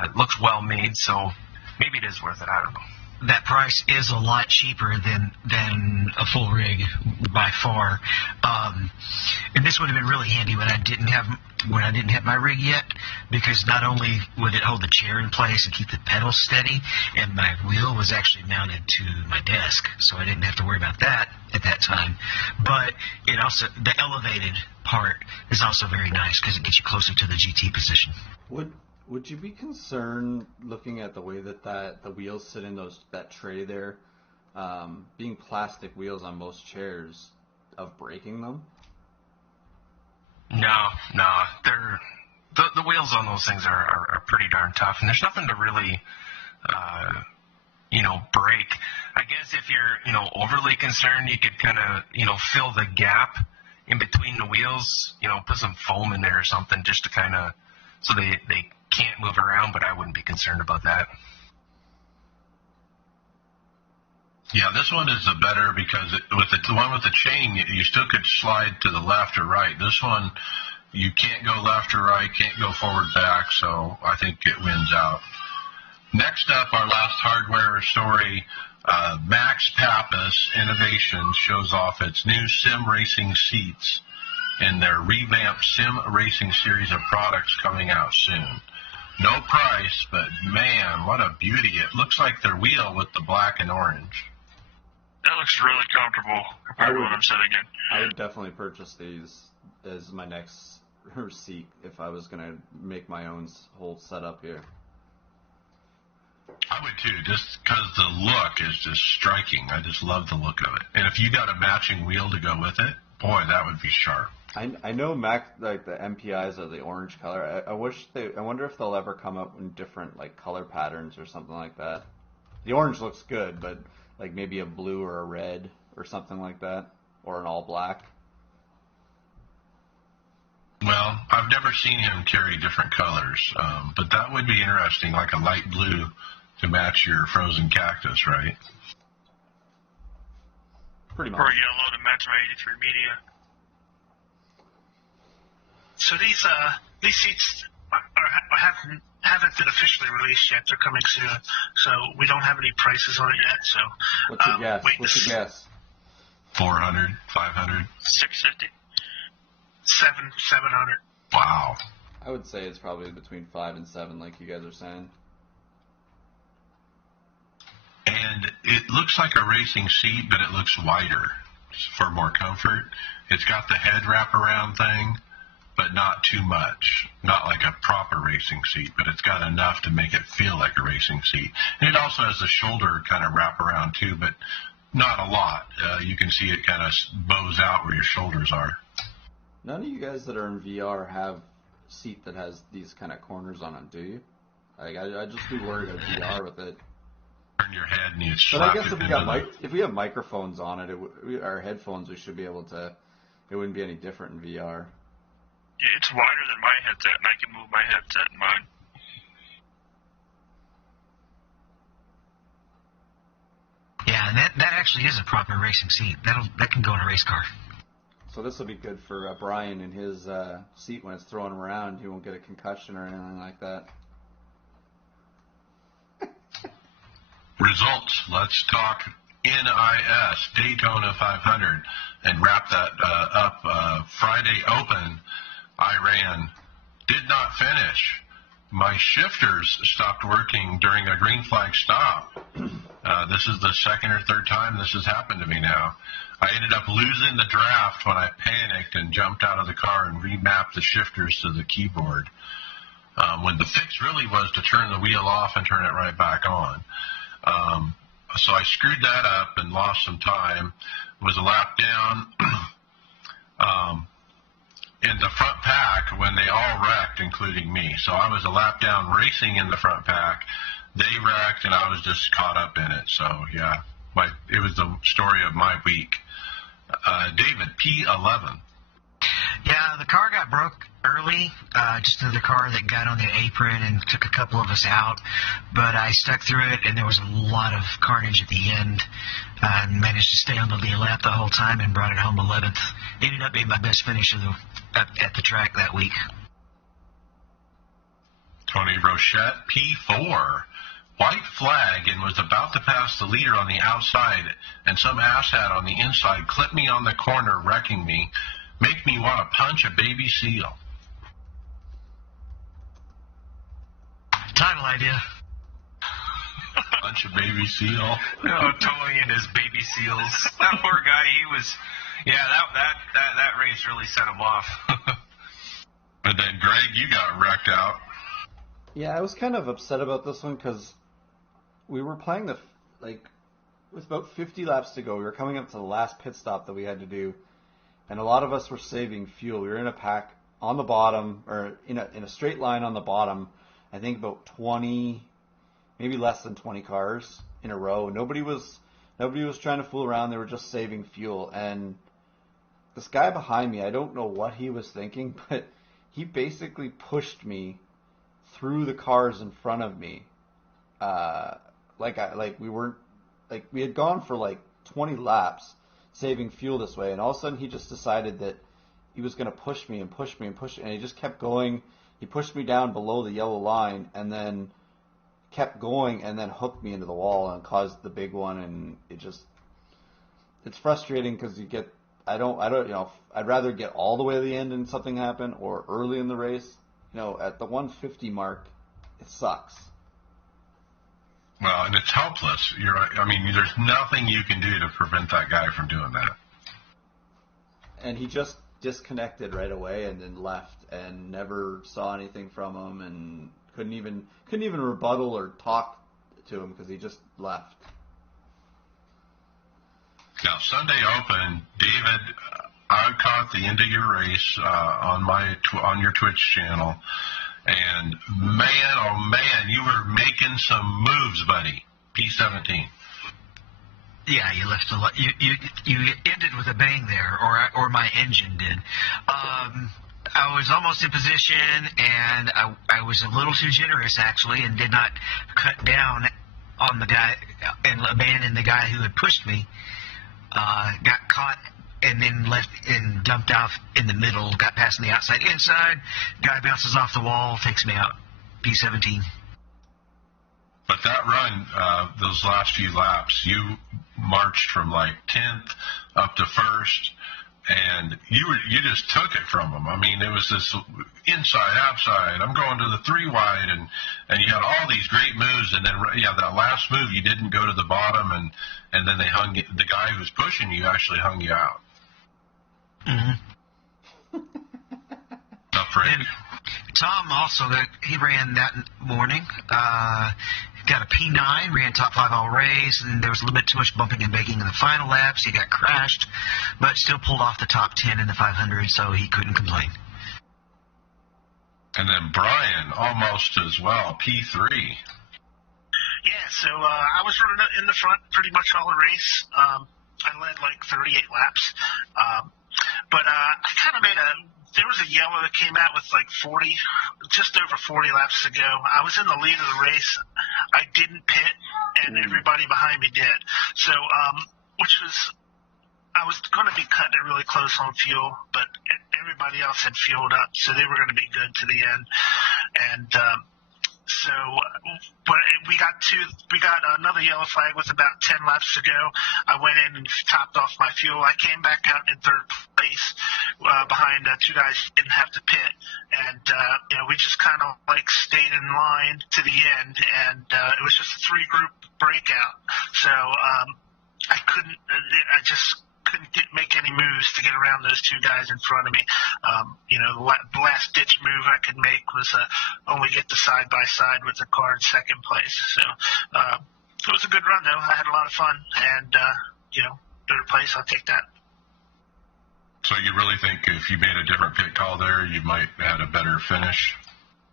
it looks well made, so maybe it is worth it. I don't know. That price is a lot cheaper than a full rig by far, and this would have been really handy when I didn't have my rig yet, because not only would it hold the chair in place and keep the pedals steady, and my wheel was actually mounted to my desk, so I didn't have to worry about that at that time. But it also, the elevated part is also very nice because it gets you closer to the GT position. Would you be concerned, looking at the way that the wheels sit in that tray there, being plastic wheels on most chairs, of breaking them? No. The wheels on those things are pretty darn tough, and there's nothing to really, break. I guess if you're, overly concerned, you could kind of, fill the gap in between the wheels, put some foam in there or something just to kind of, so they can't move around, but I wouldn't be concerned about that. Yeah, this one is the better because with the one with the chain, you still could slide to the left or right. This one, you can't go left or right, can't go forward, back, so I think it wins out. Next up, our last hardware story, Max Pappas Innovations shows off its new sim racing seats in their revamped sim racing series of products coming out soon. No price, but man, what a beauty. It looks like their wheel with the black and orange. That looks really comfortable compared to what I'm sitting in. I would definitely purchase these as my next seat if I was going to make my own whole setup here. I would too, just because the look is just striking. I just love the look of it. And if you got a matching wheel to go with it, boy, that would be sharp. I know like the MPIs are the orange color. I wonder if they'll ever come up in different like color patterns or something like that. The orange looks good, but like maybe a blue or a red or something like that, or an all black. Well, I've never seen him carry different colors, but that would be interesting, like a light blue to match your frozen cactus, right? Pretty much. Or yellow to match my 83 media. So these seats haven't been officially released yet. They're coming soon, so we don't have any prices on it yet. So What's your guess? What's your guess? 400, 500? 650. 700. Wow. I would say it's probably between 5 and 7, like you guys are saying. And it looks like a racing seat, but it looks wider for more comfort. It's got the head wraparound thing, but not too much. Not like a proper racing seat, but it's got enough to make it feel like a racing seat. And it also has the shoulder kind of wraparound too, but not a lot. You can see it kind of bows out where your shoulders are. None of you guys that are in VR have a seat that has these kind of corners on it, do you? Like, I just be worried about VR with it. Turn your head and you But slap I guess it if we have microphones on it, our headphones, we should be able to. It wouldn't be any different in VR. Yeah, it's wider than my headset, and I can move my headset in mine. Yeah, and that actually is a proper racing seat. That can go in a race car. So this will be good for Brian in his seat when it's throwing him around. He won't get a concussion or anything like that. Results. Let's talk NIS Daytona 500 and wrap that up. Friday Open, I ran. Did not finish. My shifters stopped working during a green flag stop. This is the second or third time this has happened to me now. I ended up losing the draft when I panicked and jumped out of the car and remapped the shifters to the keyboard. When the fix really was to turn the wheel off and turn it right back on. So I screwed that up and lost some time. Was a lap down in the front pack when they all wrecked, including me. So I was a lap down racing in the front pack. They wrecked, and I was just caught up in it. So, yeah, it was the story of my week. David, P11. Yeah, the car got broke early, just another car that got on the apron and took a couple of us out, but I stuck through it, and there was a lot of carnage at the end. Managed to stay on the lead lap the whole time and brought it home 11th. Ended up being my best finish at the track that week. Tony Rochette, P4. White flag and was about to pass the leader on the outside, and some asshat on the inside clipped me on the corner, wrecking me. Make me want to punch a baby seal. Title idea. Punch a baby seal. No, Tony and his baby seals. That poor guy, that race really set him off. And then, Greg, you got wrecked out. Yeah, I was kind of upset about this one because we were playing with about 50 laps to go. We were coming up to the last pit stop that we had to do, and a lot of us were saving fuel. We were in a pack on the bottom, or in a straight line on the bottom. I think about 20, maybe less than 20 cars in a row. Nobody was trying to fool around. They were just saving fuel. And this guy behind me, I don't know what he was thinking, but he basically pushed me through the cars in front of me. We weren't like we had gone for like 20 laps, saving fuel this way, and all of a sudden he just decided that he was going to push me and push me and push, and he just kept going. He pushed me down below the yellow line, and then kept going, and then hooked me into the wall and caused the big one. And it's frustrating because I don't, I'd rather get all the way to the end and something happen, or early in the race. At the 150 mark, it sucks. Well, and it's helpless. There's nothing you can do to prevent that guy from doing that. And he just disconnected right away and then left and never saw anything from him and couldn't even rebuttal or talk to him because he just left. Now, Sunday Open, David, I caught the end of your race on your Twitch channel, and man, oh man, you were making some moves, buddy. P17. Yeah, you left a lot. You ended with a bang there, or my engine did. I was almost in position, and I was a little too generous actually, and did not cut down on the guy and abandon the guy who had pushed me. Got caught and then left and dumped off in the middle. Got past on the outside, inside. Guy bounces off the wall, takes me out. P17. But that run, those last few laps, you marched from like 10th up to 1st, and you just took it from them. I mean, it was this inside, outside. I'm going to the 3 wide, and you had all these great moves, and then that last move you didn't go to the bottom, and then they hung you, the guy who was pushing you actually hung you out. Mm-hmm. Not Frank. And Tom also, he ran that morning. Got a P9, ran top 5 all race, and there was a little bit too much bumping and baking in the final laps. He got crashed, but still pulled off the top 10 in the 500, so he couldn't complain. And then Brian, almost as well, P3. Yeah, so I was running in the front pretty much all the race. I led like 38 laps. But I kind of there was a yellow that came out with like just over 40 laps to go. I was in the lead of the race. I didn't pit, and everybody behind me did. So, I was going to be cutting it really close on fuel, but everybody else had fueled up, so they were going to be good to the end. And but we got another yellow flag with about 10 laps to go. I went in and topped off my fuel. I came back out in 3rd place behind 2 guys who didn't have to pit, and we just kind of like stayed in line to the end, and it was just a 3-group breakout. So I just couldn't make any moves to get around those 2 guys in front of me. The last ditch move I could make was only get the side-by-side with the car in 2nd place. So it was a good run, though. I had a lot of fun, and 3rd place, I'll take that. So you really think if you made a different pit call there, you might have had a better finish?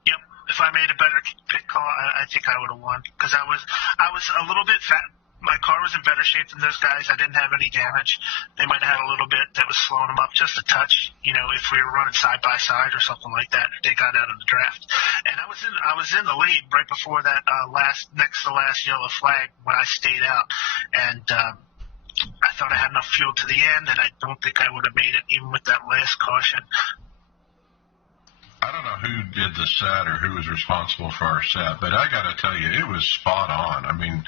Yep. If I made a better pit call, I think I would have won, because I was a little bit fat. My car was in better shape than those guys. I didn't have any damage. They might have had a little bit that was slowing them up just a touch. If we were running side by side or something like that, they got out of the draft. And I was in the lead right before that next to last yellow flag when I stayed out. And I thought I had enough fuel to the end, and I don't think I would have made it even with that last caution. I don't know who did the set or who was responsible for our set, but I got to tell you, it was spot on. I mean,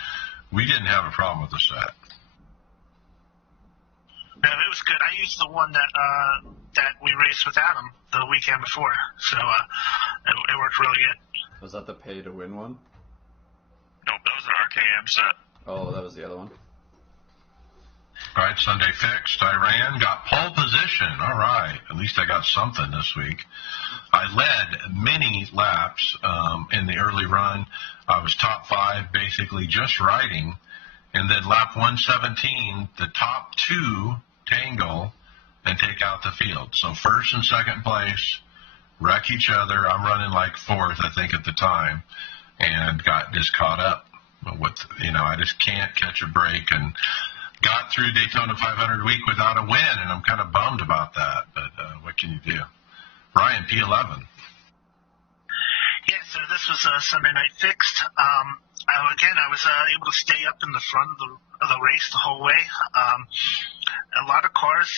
we didn't have a problem with the set. No, it was good. I used the one that we raced with Adam the weekend before, so it worked really good. Was that the pay to win one? Nope, that was an RKM set. Oh, that was the other one. All right, Sunday fixed. I ran, got pole position. All right, at least I got something this week. I led many laps in the early run. I was top 5, basically just riding. And then lap 117, the top 2 tangle and take out the field. So 1st and 2nd place, wreck each other. I'm running like 4th, I think, at the time, and got just caught up with, I just can't catch a break, and got through Daytona 500 week without a win, and I'm kind of bummed about that, but what can you do? Ryan, P11. Yeah, so this was Sunday night fixed. I was able to stay up in the front of the race the whole way. A lot of cars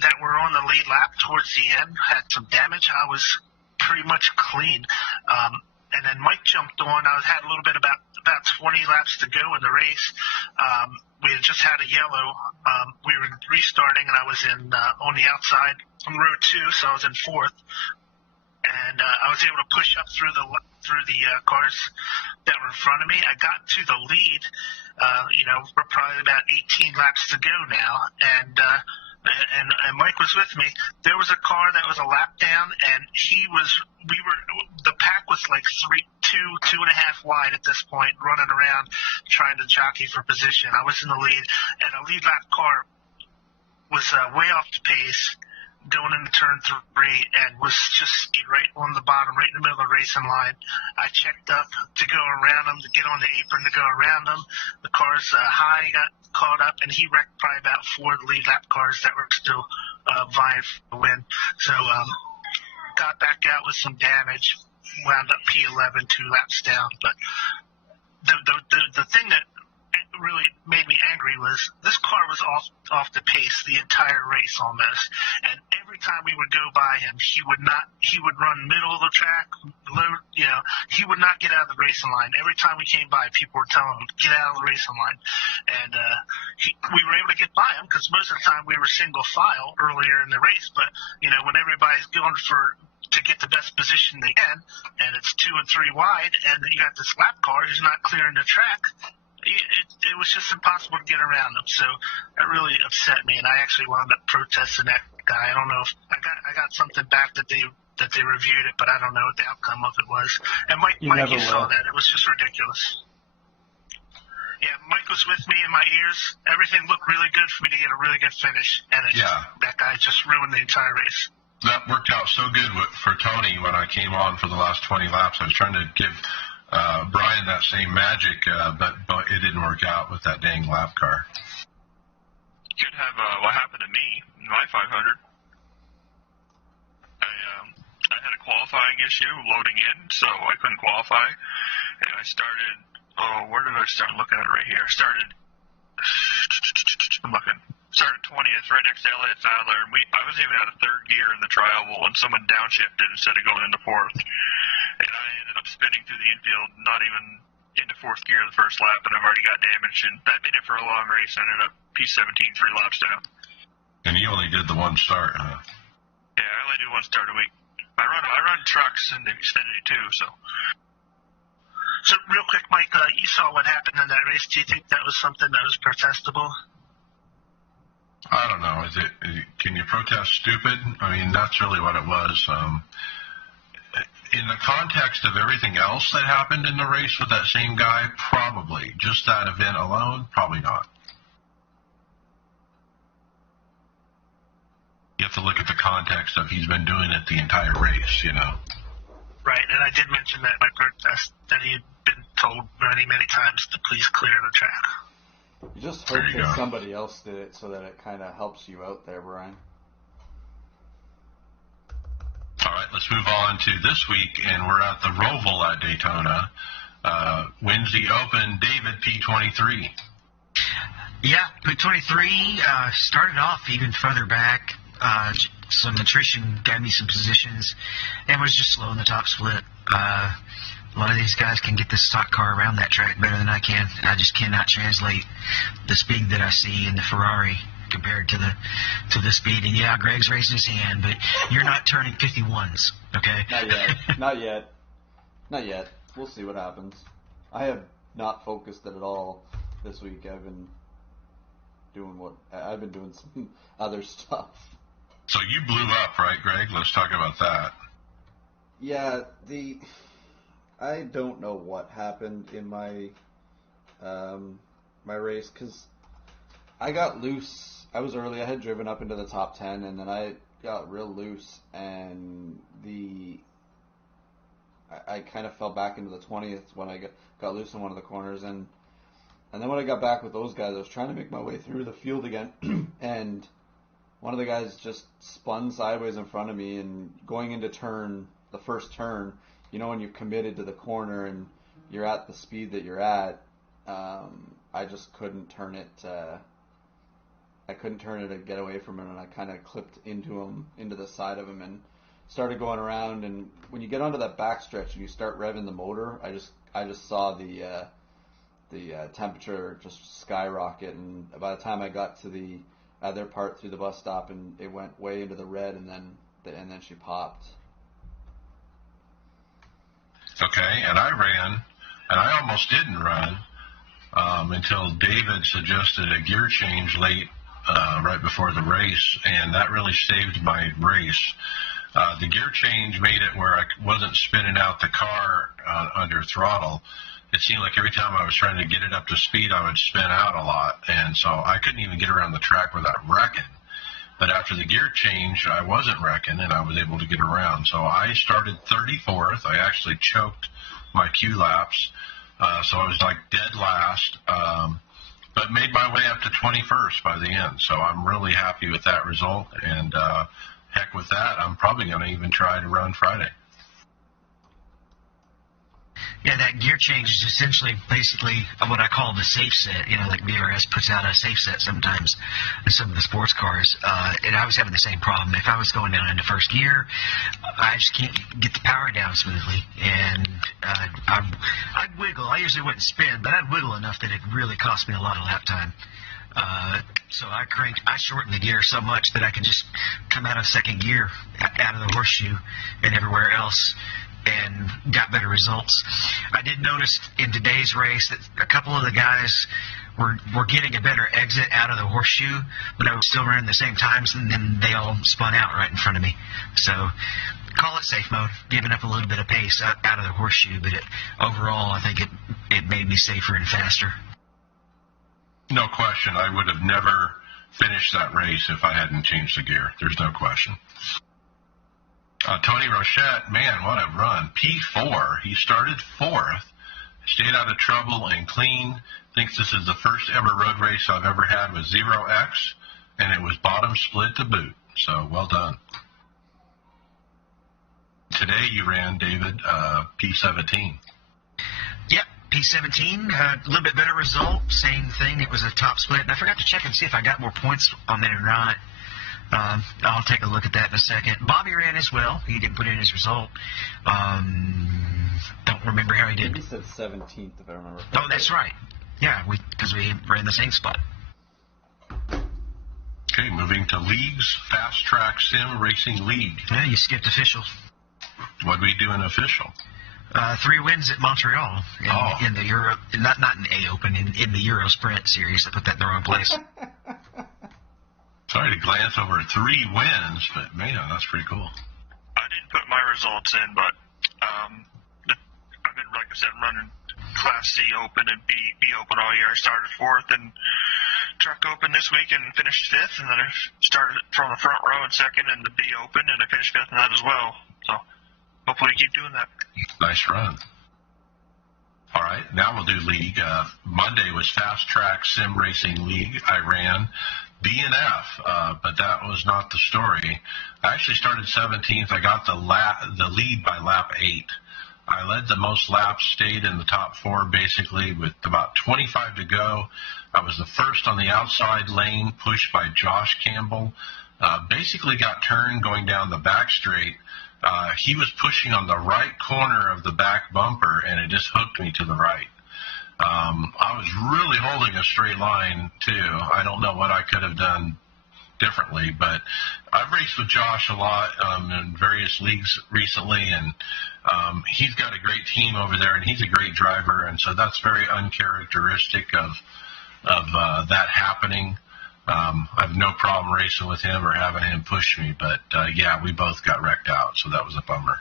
that were on the lead lap towards the end had some damage. I was pretty much clean. And then Mike jumped on. I had a little bit about 20 laps to go in the race. We had just had a yellow. We were restarting, and I was on the outside on row 2, so I was in 4th. And I was able to push up through the cars that were in front of me. I got to the lead. We're probably about 18 laps to go now, and Mike was with me. There was a car that was a lap down, and the pack was like 2.5 wide at this point, running around trying to jockey for position. I was in the lead, and a lead lap car was way off the pace going into turn 3 and was just right on the bottom, right in the middle of the racing line. I checked up to go around him, to get on the apron to go around him. The car's high got caught up, and he wrecked probably about 4 lead lap cars that were still vying for the win. So got back out with some damage, wound up P11, 2 laps down. But the thing that really made me angry was this car was off the pace the entire race almost, and every time we would go by him, he would run middle of the track, he would not get out of the racing line. Every time we came by, people were telling him, get out of the racing line, and we were able to get by him because most of the time we were single file earlier in the race, but when everybody's going to get the best position they can, and it's 2 and 3 wide, and you got this lap car who's not clearing the track, it was just impossible to get around him. So it really upset me, and I actually wound up protesting that guy. I don't know if I got something back that they reviewed it, but I don't know what the outcome of it was. And Mike, you saw that. It was just ridiculous. Yeah, Mike was with me in my ears. Everything looked really good for me to get a really good finish, and that guy just ruined the entire race. That worked out so good for Tony when I came on for the last 20 laps. I was trying to give Brian that same magic, but it didn't work out with that dang lap car. Could have what happened to me in my 500. I had a qualifying issue loading in, so I couldn't qualify, and I started. Where did I start? Looking at it right here. Started 20th, right next to Elliott Sadler, and I was even out of 3rd gear in the trial, and someone downshifted instead of going into 4th. And I ended up spinning through the infield, not even into 4th gear the first lap, and I've already got damage, and that made it for a long race. I ended up P17 3 laps down. And you only did the one start, huh? Yeah, I only do one start a week. I run trucks in the Xfinity too, so. So real quick, Mike, you saw what happened in that race. Do you think that was something that was protestable? I don't know. Can you protest stupid? I mean, that's really what it was. In the context of everything else that happened in the race with that same guy, probably. Just that event alone, probably not. You have to look at the context of he's been doing it the entire race, Right, and I did mention that in my protest that he had been told many, many times to please clear the track. You just hope that somebody else did it so that it kind of helps you out there, Brian. All right, let's move on to this week, and we're at the Roval at Daytona. Wins the Open, David P23. Yeah, P23 started off even further back. Some attrition got me some positions, and was just slow in the top split. A lot of these guys can get this stock car around that track better than I can. I just cannot translate the speed that I see in the Ferrari compared to the speed. And yeah, Greg's raising his hand, but you're not turning 51s, okay? Not yet. We'll see what happens. I have not focused it at all this week. I've been doing some other stuff. So you blew up, right, Greg? Let's talk about that. Yeah, I don't know what happened in my my race, because I got loose. I was early. I had driven up into the top 10, and then I got real loose, and I kind of fell back into the 20th when I got loose in one of the corners, and then when I got back with those guys, I was trying to make my way through the field again, and one of the guys just spun sideways in front of me, and going into the first turn, when you're committed to the corner and you're at the speed that you're at, I just couldn't turn it. I couldn't turn it to get away from him, and I kind of clipped into the side of him, and started going around. And when you get onto that backstretch and you start revving the motor, I just saw the temperature just skyrocket, and by the time I got to the other part through the bus stop, and it went way into the red, and then she popped. Okay, and I ran, and I almost didn't run until David suggested a gear change late, right before the race, and that really saved my race. The gear change made it where I wasn't spinning out the car under throttle. It seemed like every time I was trying to get it up to speed, I would spin out a lot, and so I couldn't even get around the track without wrecking. But after the gear change, I wasn't wrecking, and I was able to get around. So I started 34th. I actually choked my Q laps, so I was like dead last, but made my way up to 21st by the end. So I'm really happy with that result, and heck with that, I'm probably going to even try to run Friday. Yeah, that gear change is essentially basically what I call the safe set. You know, like VRS puts out a safe set sometimes in some of the sports cars. And I was having the same problem. If I was going down into first gear, I just can't get the power down smoothly. And I'd wiggle. I usually wouldn't spin, but I'd wiggle enough that it really cost me a lot of lap time. So I shortened the gear so much that I could just come out of second gear, out of the horseshoe and everywhere else, and got better results. I did notice in today's race that a couple of the guys were getting a better exit out of the horseshoe, but I was still running the same times, and then they all spun out right in front of me. So call it safe mode, giving up a little bit of pace out of the horseshoe, but overall I think it made me safer and faster. No question. I would have never finished that race if I hadn't changed the gear. There's no question. Tony Rochette, man, what a run. P4. He started 4th, stayed out of trouble and clean. Thinks this is the first ever road race I've ever had with 0X, and it was bottom split to boot. So well done. Today you ran, David, P17. Yep, P17, a little bit better result. Same thing. It was a top split. And I forgot to check and see if I got more points on that or not. I'll take a look at that in a second. Bobby ran as well. He didn't put in his result. Don't remember how he did. He said 17th, if I remember. Oh, that's right. Yeah, because we ran the same spot. Okay, moving to leagues, Fast Track Sim Racing League. Yeah, you skipped official. What did we do in official? 3 wins at Montreal in the Euro, not in A Open, in the Euro Sprint Series. I put that in the wrong place. Sorry to glance over 3 wins, but man, that's pretty cool. I didn't put my results in, but I've been, like I said, running Class C Open and B Open all year. I started 4th in Truck Open this week and finished 5th, and then I started from the front row in 2nd in the B Open, and I finished 5th in that as well. So hopefully keep doing that. Nice run. All right, now we'll do league. Monday was Fast Track Sim Racing League. I ran B and F, but that was not the story. I actually started 17th. I got the lead by lap 8. I led the most laps, stayed in the top 4 basically with about 25 to go. I was the first on the outside lane, pushed by Josh Campbell. Basically got turned going down the back straight. He was pushing on the right corner of the back bumper, and it just hooked me to the right. I was really holding a straight line, too. I don't know what I could have done differently, but I've raced with Josh a lot in various leagues recently, and he's got a great team over there, and he's a great driver, and so that's very uncharacteristic of that happening. I have no problem racing with him or having him push me, but yeah, we both got wrecked out, so that was a bummer.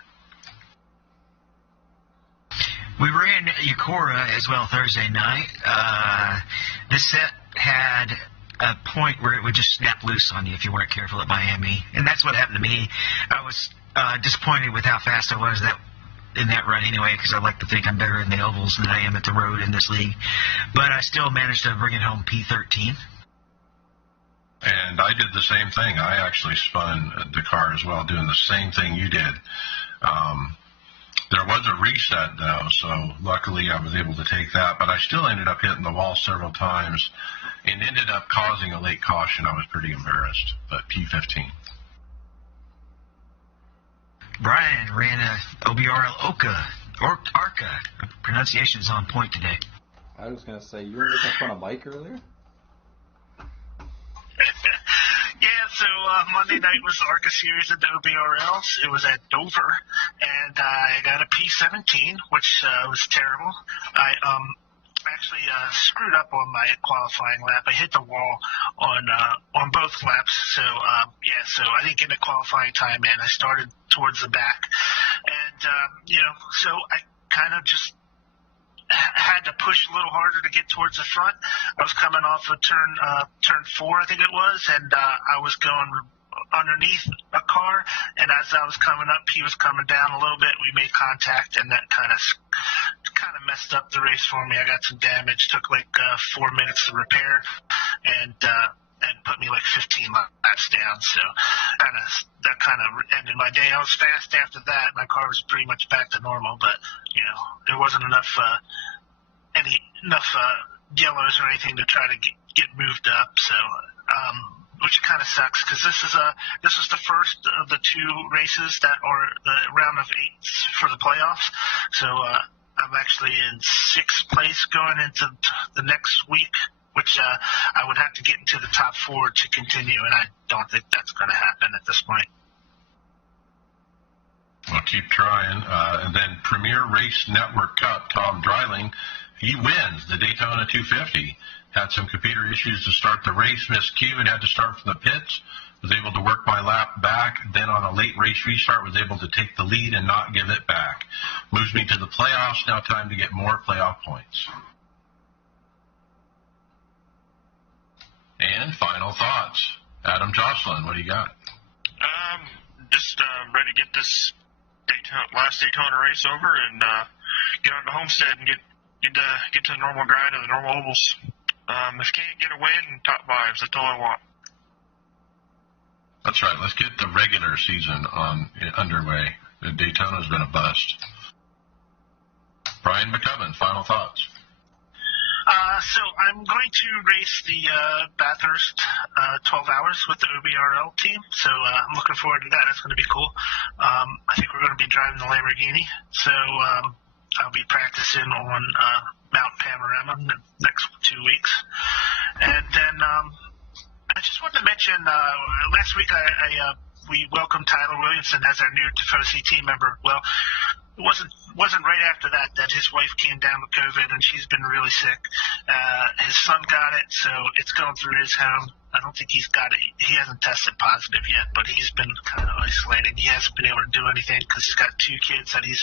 We ran Eucora as well Thursday night. This set had a point where it would just snap loose on you if you weren't careful at Miami, and that's what happened to me. I was disappointed with how fast I was in that run anyway, because I like to think I'm better in the ovals than I am at the road in this league. But I still managed to bring it home P13. And I did the same thing. I actually spun the car as well, doing the same thing you did. There was a reset, though, so luckily I was able to take that. But I still ended up hitting the wall several times and ended up causing a late caution. I was pretty embarrassed, but P15. Brian ran a OBRL Arca. Pronunciation's on point today. I was going to say, you were making fun of Mike earlier? Yeah, so Monday night was the ARCA series at the OBRLs. It was at Dover, and I got a P17, which was terrible. I actually screwed up on my qualifying lap. I hit the wall on both laps, so so I didn't get a qualifying time in. I started towards the back, and so I kind of just had to push a little harder to get towards the front. I was coming off of turn 4, I think it was, and I was going underneath a car, and as I was coming up, he was coming down a little bit. We made contact, and that kind of messed up the race for me. I got some damage. Took like 4 minutes to repair, and put me like 15 laps down. So that kind of ended my day. I was fast after that. My car was pretty much back to normal, but there wasn't enough yellows or anything to try to get moved up. So which kind of sucks, because this is the first of the 2 races that are the round of 8s for the playoffs. So I'm actually in 6th place going into the next week, which I would have to get into the top 4 to continue, and I don't think that's going to happen at this point. We'll keep trying. And then Premier Race Network Cup, Tom Dreiling, he wins the Daytona 250. Had some computer issues to start the race, missed cue, and had to start from the pits. Was able to work my lap back. Then on a late race restart, was able to take the lead and not give it back. Moves me to the playoffs. Now time to get more playoff points. And final thoughts. Adam Jocelyn, what do you got? Just ready to get this last Daytona race over and get on to Homestead and get to the normal grind and the normal ovals. If you can't get a win, top 5s. That's all I want. That's right. Let's get the regular season underway. The Daytona's been a bust. Brian McCubbin, final thoughts. So I'm going to race the Bathurst 12 hours with the OBRL team, so I'm looking forward to that. That's going to be cool. I think we're going to be driving the Lamborghini, so I'll be practicing on Mount Panorama in the next 2 weeks. And then I just wanted to mention, last week we welcomed Tyler Williamson as our new Tifosi team member. Well, it wasn't right after that his wife came down with COVID, and she's been really sick. His son got it, so it's going through his home. I don't think he's got it. He hasn't tested positive yet, but he's been kind of isolated. He hasn't been able to do anything because he's got 2 kids that he's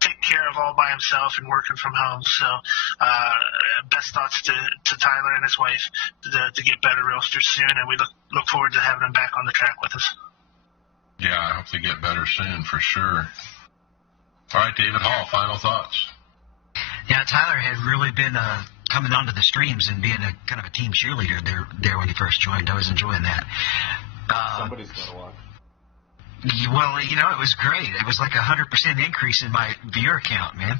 taking care of all by himself and working from home. So best thoughts to Tyler and his wife to get better real soon, and we look forward to having him back on the track with us. Yeah, I hope they get better soon for sure. All right, David Hall, final thoughts. Yeah, Tyler had really been coming onto the streams and being a kind of a team cheerleader there when he first joined. I was enjoying that. Somebody's got to watch. Well, it was great. It was like 100% increase in my viewer count, man.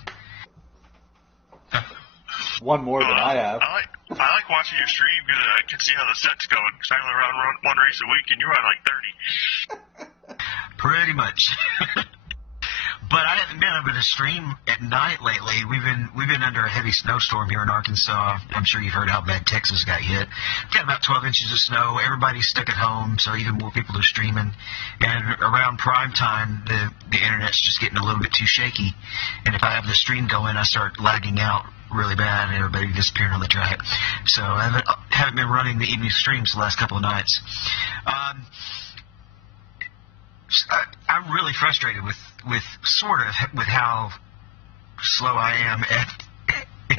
One more than I have. I like watching your stream because I can see how the set's going. Because I only run 1 race a week, and you run like 30. Pretty much. But I haven't been able to stream at night lately. We've been under a heavy snowstorm here in Arkansas. I'm sure you've heard how bad Texas got hit. Got about 12 inches of snow. Everybody's stuck at home, so even more people are streaming. And around prime time, the internet's just getting a little bit too shaky. And if I have the stream going, I start lagging out really bad, and everybody disappearing on the track. So I haven't been running the evening streams the last couple of nights. I'm really frustrated with how slow I am at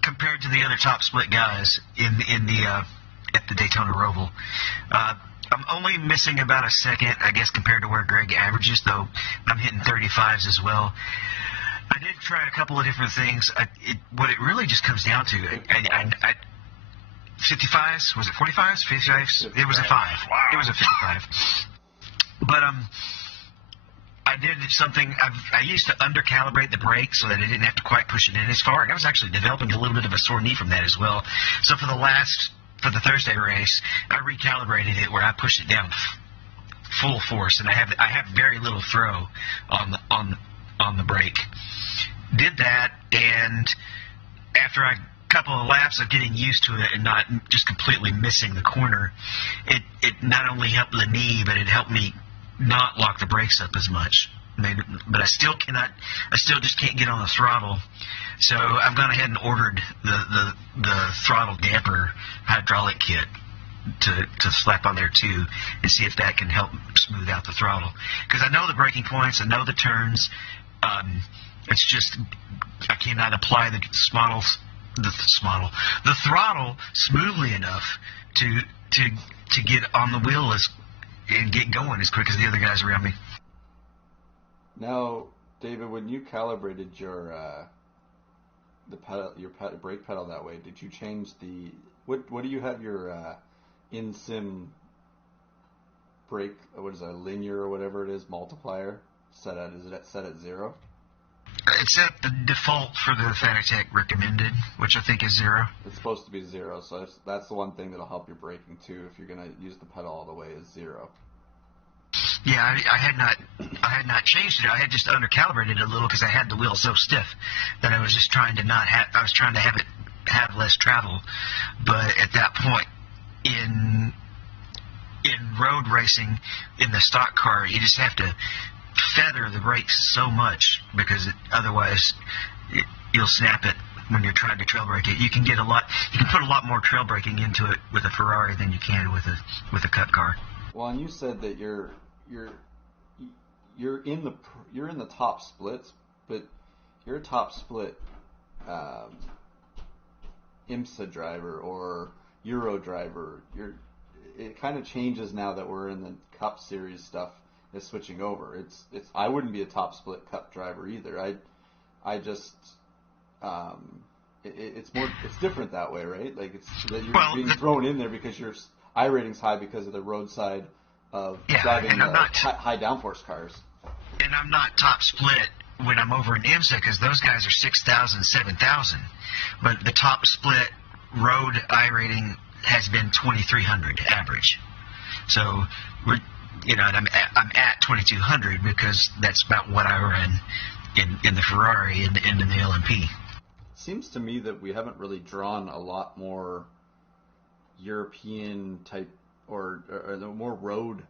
compared to the other top split guys at the Daytona Roval. I'm only missing about a second, I guess, compared to where Greg averages, though I'm hitting 35s as well. I did try a couple of different things. What it really just comes down to, 55s, was it 45s? 55s? It was a 5. Wow. It was a 55. But I I did something. I used to undercalibrate the brake so that I didn't have to quite push it in as far. I was actually developing a little bit of a sore knee from that as well. So for the Thursday race, I recalibrated it where I pushed it down full force, and I have very little throw on the brake. Did that, and after a couple of laps of getting used to it and not just completely missing the corner, it not only helped the knee, but it helped me not lock the brakes up as much. But I still just can't get on the throttle. So I've gone ahead and ordered the throttle damper hydraulic kit to slap on there too, and see if that can help smooth out the throttle. Because I know the braking points, I know the turns. It's just I cannot apply the throttle smoothly enough to get on the wheel and get going as quick as the other guys around me. Now, David, when you calibrated your brake pedal that way, did you change what do you have your in-sim brake, what is that, linear or whatever it is, multiplier set at? Is it set at 0? It's at the default for the Fanatec recommended, which I think is 0. It's supposed to be 0, so that's the one thing that'll help your braking too. If you're gonna use the pedal all the way, is 0. Yeah, I had not changed it. I had just undercalibrated it a little because I had the wheel so stiff that I was just trying to I was trying to have less travel. But at that point in road racing, in the stock car, you just have to feather the brakes so much because otherwise you'll snap it when you're trying to trail brake it. You can put a lot more trail braking into it with a Ferrari than you can with a Cup car. Well, and you said that you're in the top splits, but you're a top split IMSA driver or Euro driver. It kind of changes now that we're in the Cup Series stuff is switching over. I wouldn't be a top split Cup driver either. It's different that way, right? Like it's that you're being thrown in there because your iRating's high because of the roadside of driving high downforce cars. And I'm not top split when I'm over in IMSA because those guys are 6,000, 7,000. But the top split road iRating has been 2,300 average. So and I'm at 2,200 because that's about what I run in the Ferrari and in the LMP. Seems to me that we haven't really drawn a lot more European type or the more road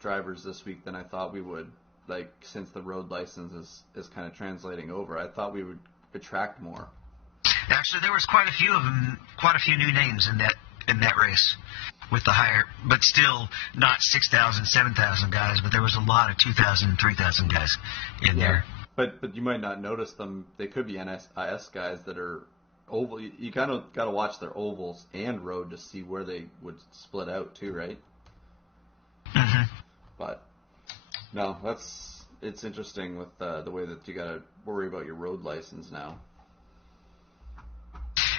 drivers this week than I thought we would. Like since the road license is kind of translating over, I thought we would attract more. Actually, there was quite a few new names in that race with the higher, but still not 6,000, 7,000 guys. But there was a lot of 2,000, 3,000 guys in there. But you might not notice them. They could be NIS guys that are oval. You kind of got to watch their ovals and road to see where they would split out too, right? Mm-hmm. But no, it's interesting with the way that you got to worry about your road license now.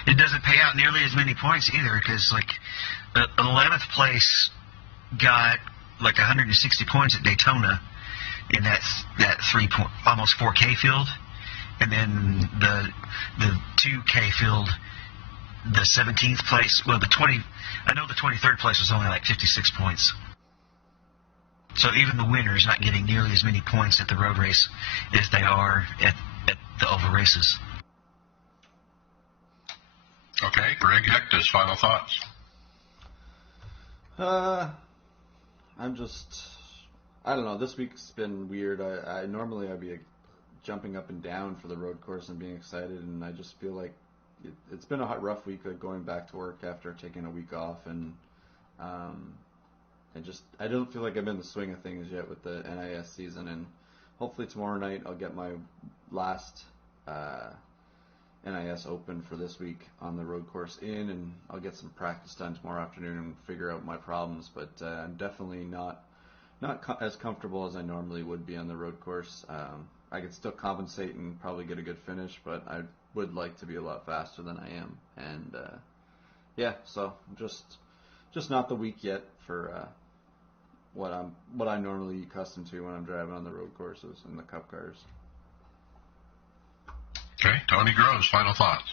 It doesn't pay out nearly as many points either because like an 11th place got like 160 points at Daytona in that almost 4K field, and then the 2K field, the 17th place. Well, I know the 23rd place was only like 56 points. So even the winner is not getting nearly as many points at the road race as they are at the oval races. Okay, Greg Hector's final thoughts. I don't know. This week's been weird. I normally I'd be jumping up and down for the road course and being excited, and I just feel like it's been a rough week going back to work after taking a week off, and I don't feel like I'm in the swing of things yet with the NIS season, and hopefully tomorrow night I'll get my last NIS Open for this week on the road course and I'll get some practice done tomorrow afternoon and figure out my problems, but I'm definitely not as comfortable as I normally would be on the road course. I could still compensate and probably get a good finish, but I would like to be a lot faster than I am, and so just not the week yet for what I normally accustomed to when I'm driving on the road courses and the Cup cars. Okay, Tony Groves, final thoughts.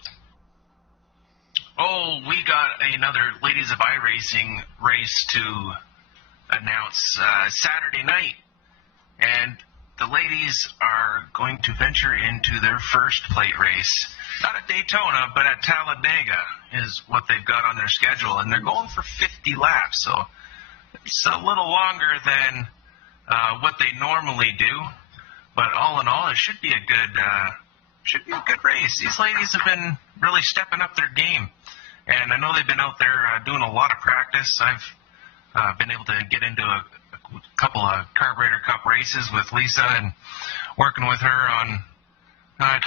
Oh, we got another Ladies of iRacing race to announce Saturday night. And the ladies are going to venture into their first plate race. Not at Daytona, but at Talladega is what they've got on their schedule. And they're going for 50 laps, so it's a little longer than what they normally do. But all in all, it should be a good race. These ladies have been really stepping up their game. And I know they've been out there doing a lot of practice. I've been able to get into a couple of Carburetor Cup races with Lisa and working with her on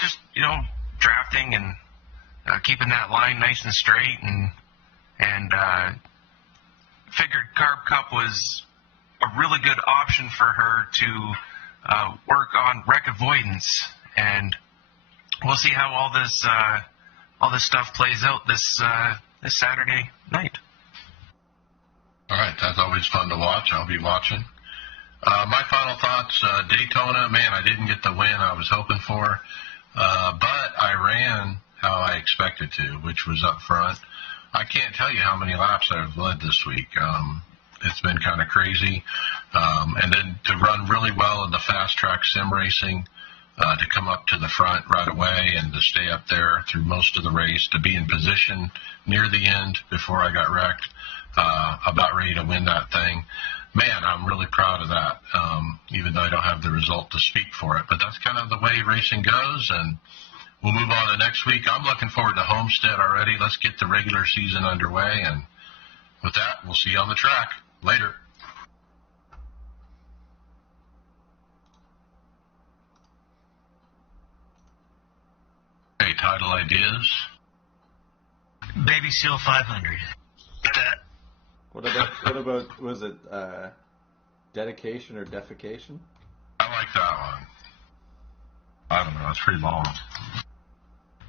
just, drafting and keeping that line nice and straight. And figured Carb Cup was a really good option for her to work on wreck avoidance. And we'll see how all this stuff plays out this Saturday night. All right, that's always fun to watch. I'll be watching. My final thoughts, Daytona, man, I didn't get the win I was hoping for, but I ran how I expected to, which was up front. I can't tell you how many laps I've led this week. It's been kind of crazy. And then to run really well in the fast track sim racing, to come up to the front right away and to stay up there through most of the race, to be in position near the end before I got wrecked, about ready to win that thing. Man, I'm really proud of that, even though I don't have the result to speak for it. But that's kind of the way racing goes, and we'll move on to next week. I'm looking forward to Homestead already. Let's get the regular season underway, and with that, we'll see you on the track. Later. Okay, title ideas. Baby Seal 500. What about was it dedication or defecation? I like that one. I don't know. That's pretty long.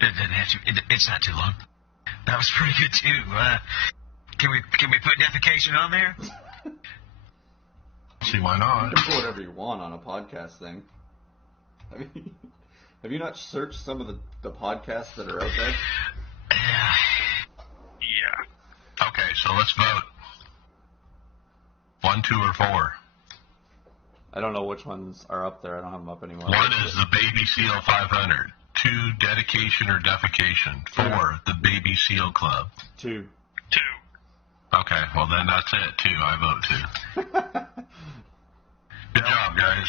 It's not too long. That was pretty good too. Can we put defecation on there? See, why not? You can put whatever you want on a podcast thing. I mean, have you not searched some of the podcasts that are out there? Yeah. Okay, so let's vote. 1, 2, or 4. I don't know which ones are up there. I don't have them up anymore. 1 is the Baby Seal 500. 2, dedication or defecation. 4, the Baby Seal Club. 2. 2. Okay, well then that's it, 2. I vote 2. Good job, guys.